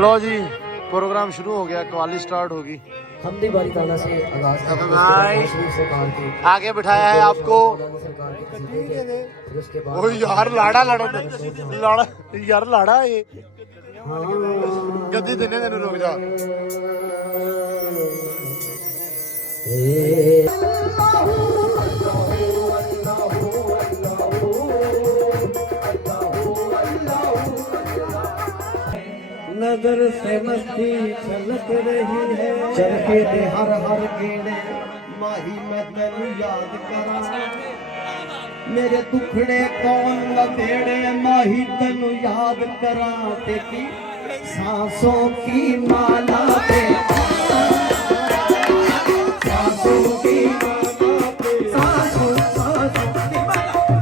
ਲੋ ਜੀ ਪ੍ਰੋਗਰਾਮ ਸ਼ੁਰੂ ਹੋ ਗਿਆ ਕਵਾਲੀ ਸਟਾਰਟ ਹੋ ਗਈ। हमदी बारी ताला से आगाज था। भाई सरकार के आगे बिठाया है आपको। सरकार के खजीदे थे। फिर उसके बाद ओ यार लाड़ा लाड़ा लाड़ा यार लाड़ा ये गद्दी देने तेन रुक जा। नजर से मस्ती छलक रही है चरखे दे हर हर गेड़े माही मैं तेनू याद करा मेरे दुखड़े कौन लतेड़े माही तेनू याद करा ते की सांसों की माला पे सांसों की माला पे सांसों सांसों की माला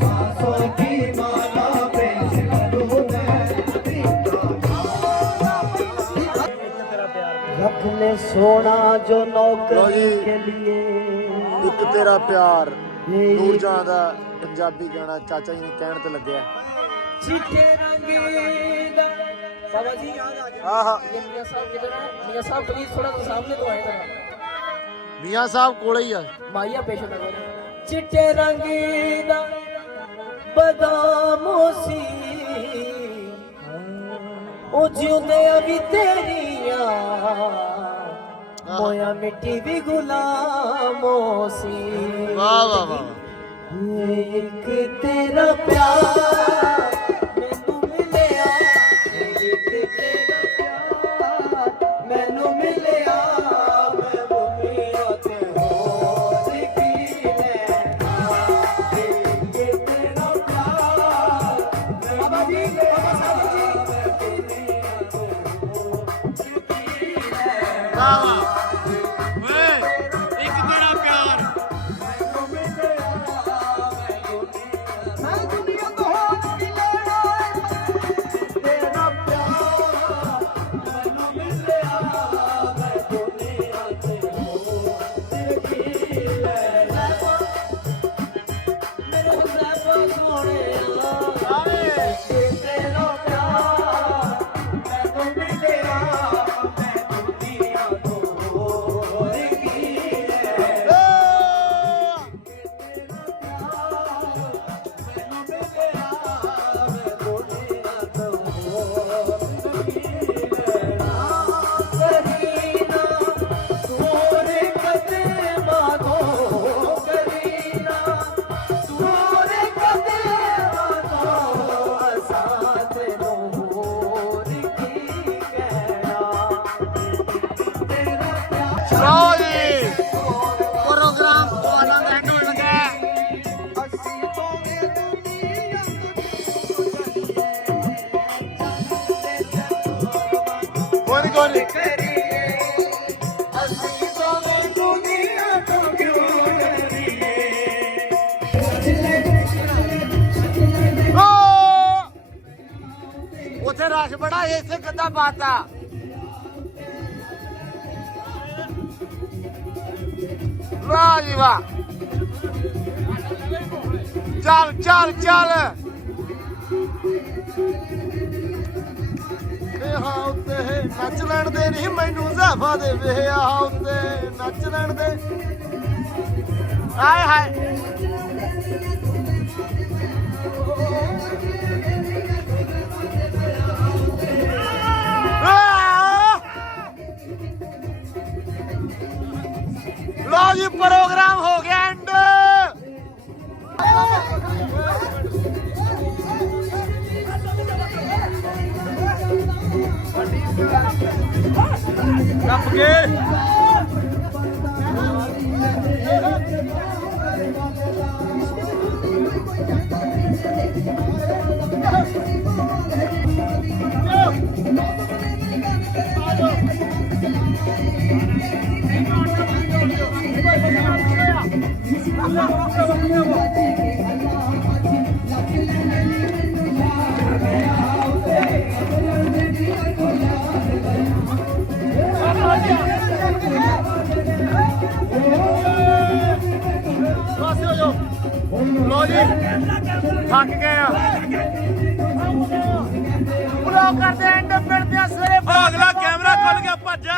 सांसों की माला पे रख ले सोना जो नौकरी के लिए ਇੱਕ ਤੇਰਾ ਪਿਆਰ ਦੂਰ ਜਾਂਦਾ ਪੰਜਾਬੀ ਗਾਣਾ ਚਾਚਾ ਜੀ ਨੇ ਕਹਿਣ ਤੇ ਲੱਗਿਆ। चिट्टे रंगीला बाबा जी ਆਹਾ ये मियां साहब किधर है? मियां साहब प्लीज थोड़ा सा सामने तो आए जरा। ਮੀਆਂ ਸਾਹਿਬ ਕੋਲੇ ਹੀ ਆ। माइया पेश करो। चिट्टे रंगीला बदामों सी ओ जिंदे अभी तेरिया मोया मिट्टी भी गुलामों सी ਵਾਹ ਵਾਹ ਵਾਹ। एक तेरा प्यार मैनू मिलिया एक तेरा प्यार मैनू मिलिया मैं दुनिया ते होर की लैना एक तेरा प्यार बाबा जी बाबा साहब जी मैं दुनिया ते होर की लैना ਵਾਹ ਵਾਹ। ਓਏ ਇੱਕ ਤੇਰਾ ਪਿਆਰ मैं दुनिया को होर की लैना तेरा प्यार मैनू मिलिया मैं दुनिया ते होर की लैना मेरे हुज़ैफा सोहणिया तेरा प्यार मैनू मिलिया मैं दुनिया तो होर की लैना ਲਓ ਜੀ ਪ੍ਰੋਗਰਾਮ ਆਨੰਦ ਐਂਡ ਹੋਣ ਲੱਗਾ ਹੈ। ਕੋਈ ਨੀ, ਕੋਈ ਨੀ। ਓ! ਉੱਥੇ ਰਸ਼ ਬੜਾ ਇੱਥੇ ਕਿੱਦਾਂ ਪਾਤਾ। ਵਾਹ ਜੀ ਵਾਹ। ਚੱਲ ਚੱਲ ਚੱਲ ਹਾ ਉੱਤੇ ਨੱਚ ਲੈਣ ਦੇ ਨਹੀਂ ਮੈਨੂੰ ਜ਼ਾਫਾ ਦੇ ਵੇ ਆ ਉੱਤੇ ਨੱਚ ਲੈਣ ਦੇ ਹਾਏ ਹਾਏ ਲਓ ਜੀ ਪ੍ਰੋਗਰਾਮ ਹੋ ਗਿਆ ਐਂਡ ਕੱਪ ਕੇ ਲੋ ਜੀ ਥੱਕ ਗਏ ਆ ਬਲੌਗ ਕਰਦੇ ਐਂਡ ਮਿਲਦੇ ਆ ਸਵੇਰੇ ਅਗਲਾ ਕੈਮਰਾ ਖੁੱਲ ਗਿਆ ਭੱਜ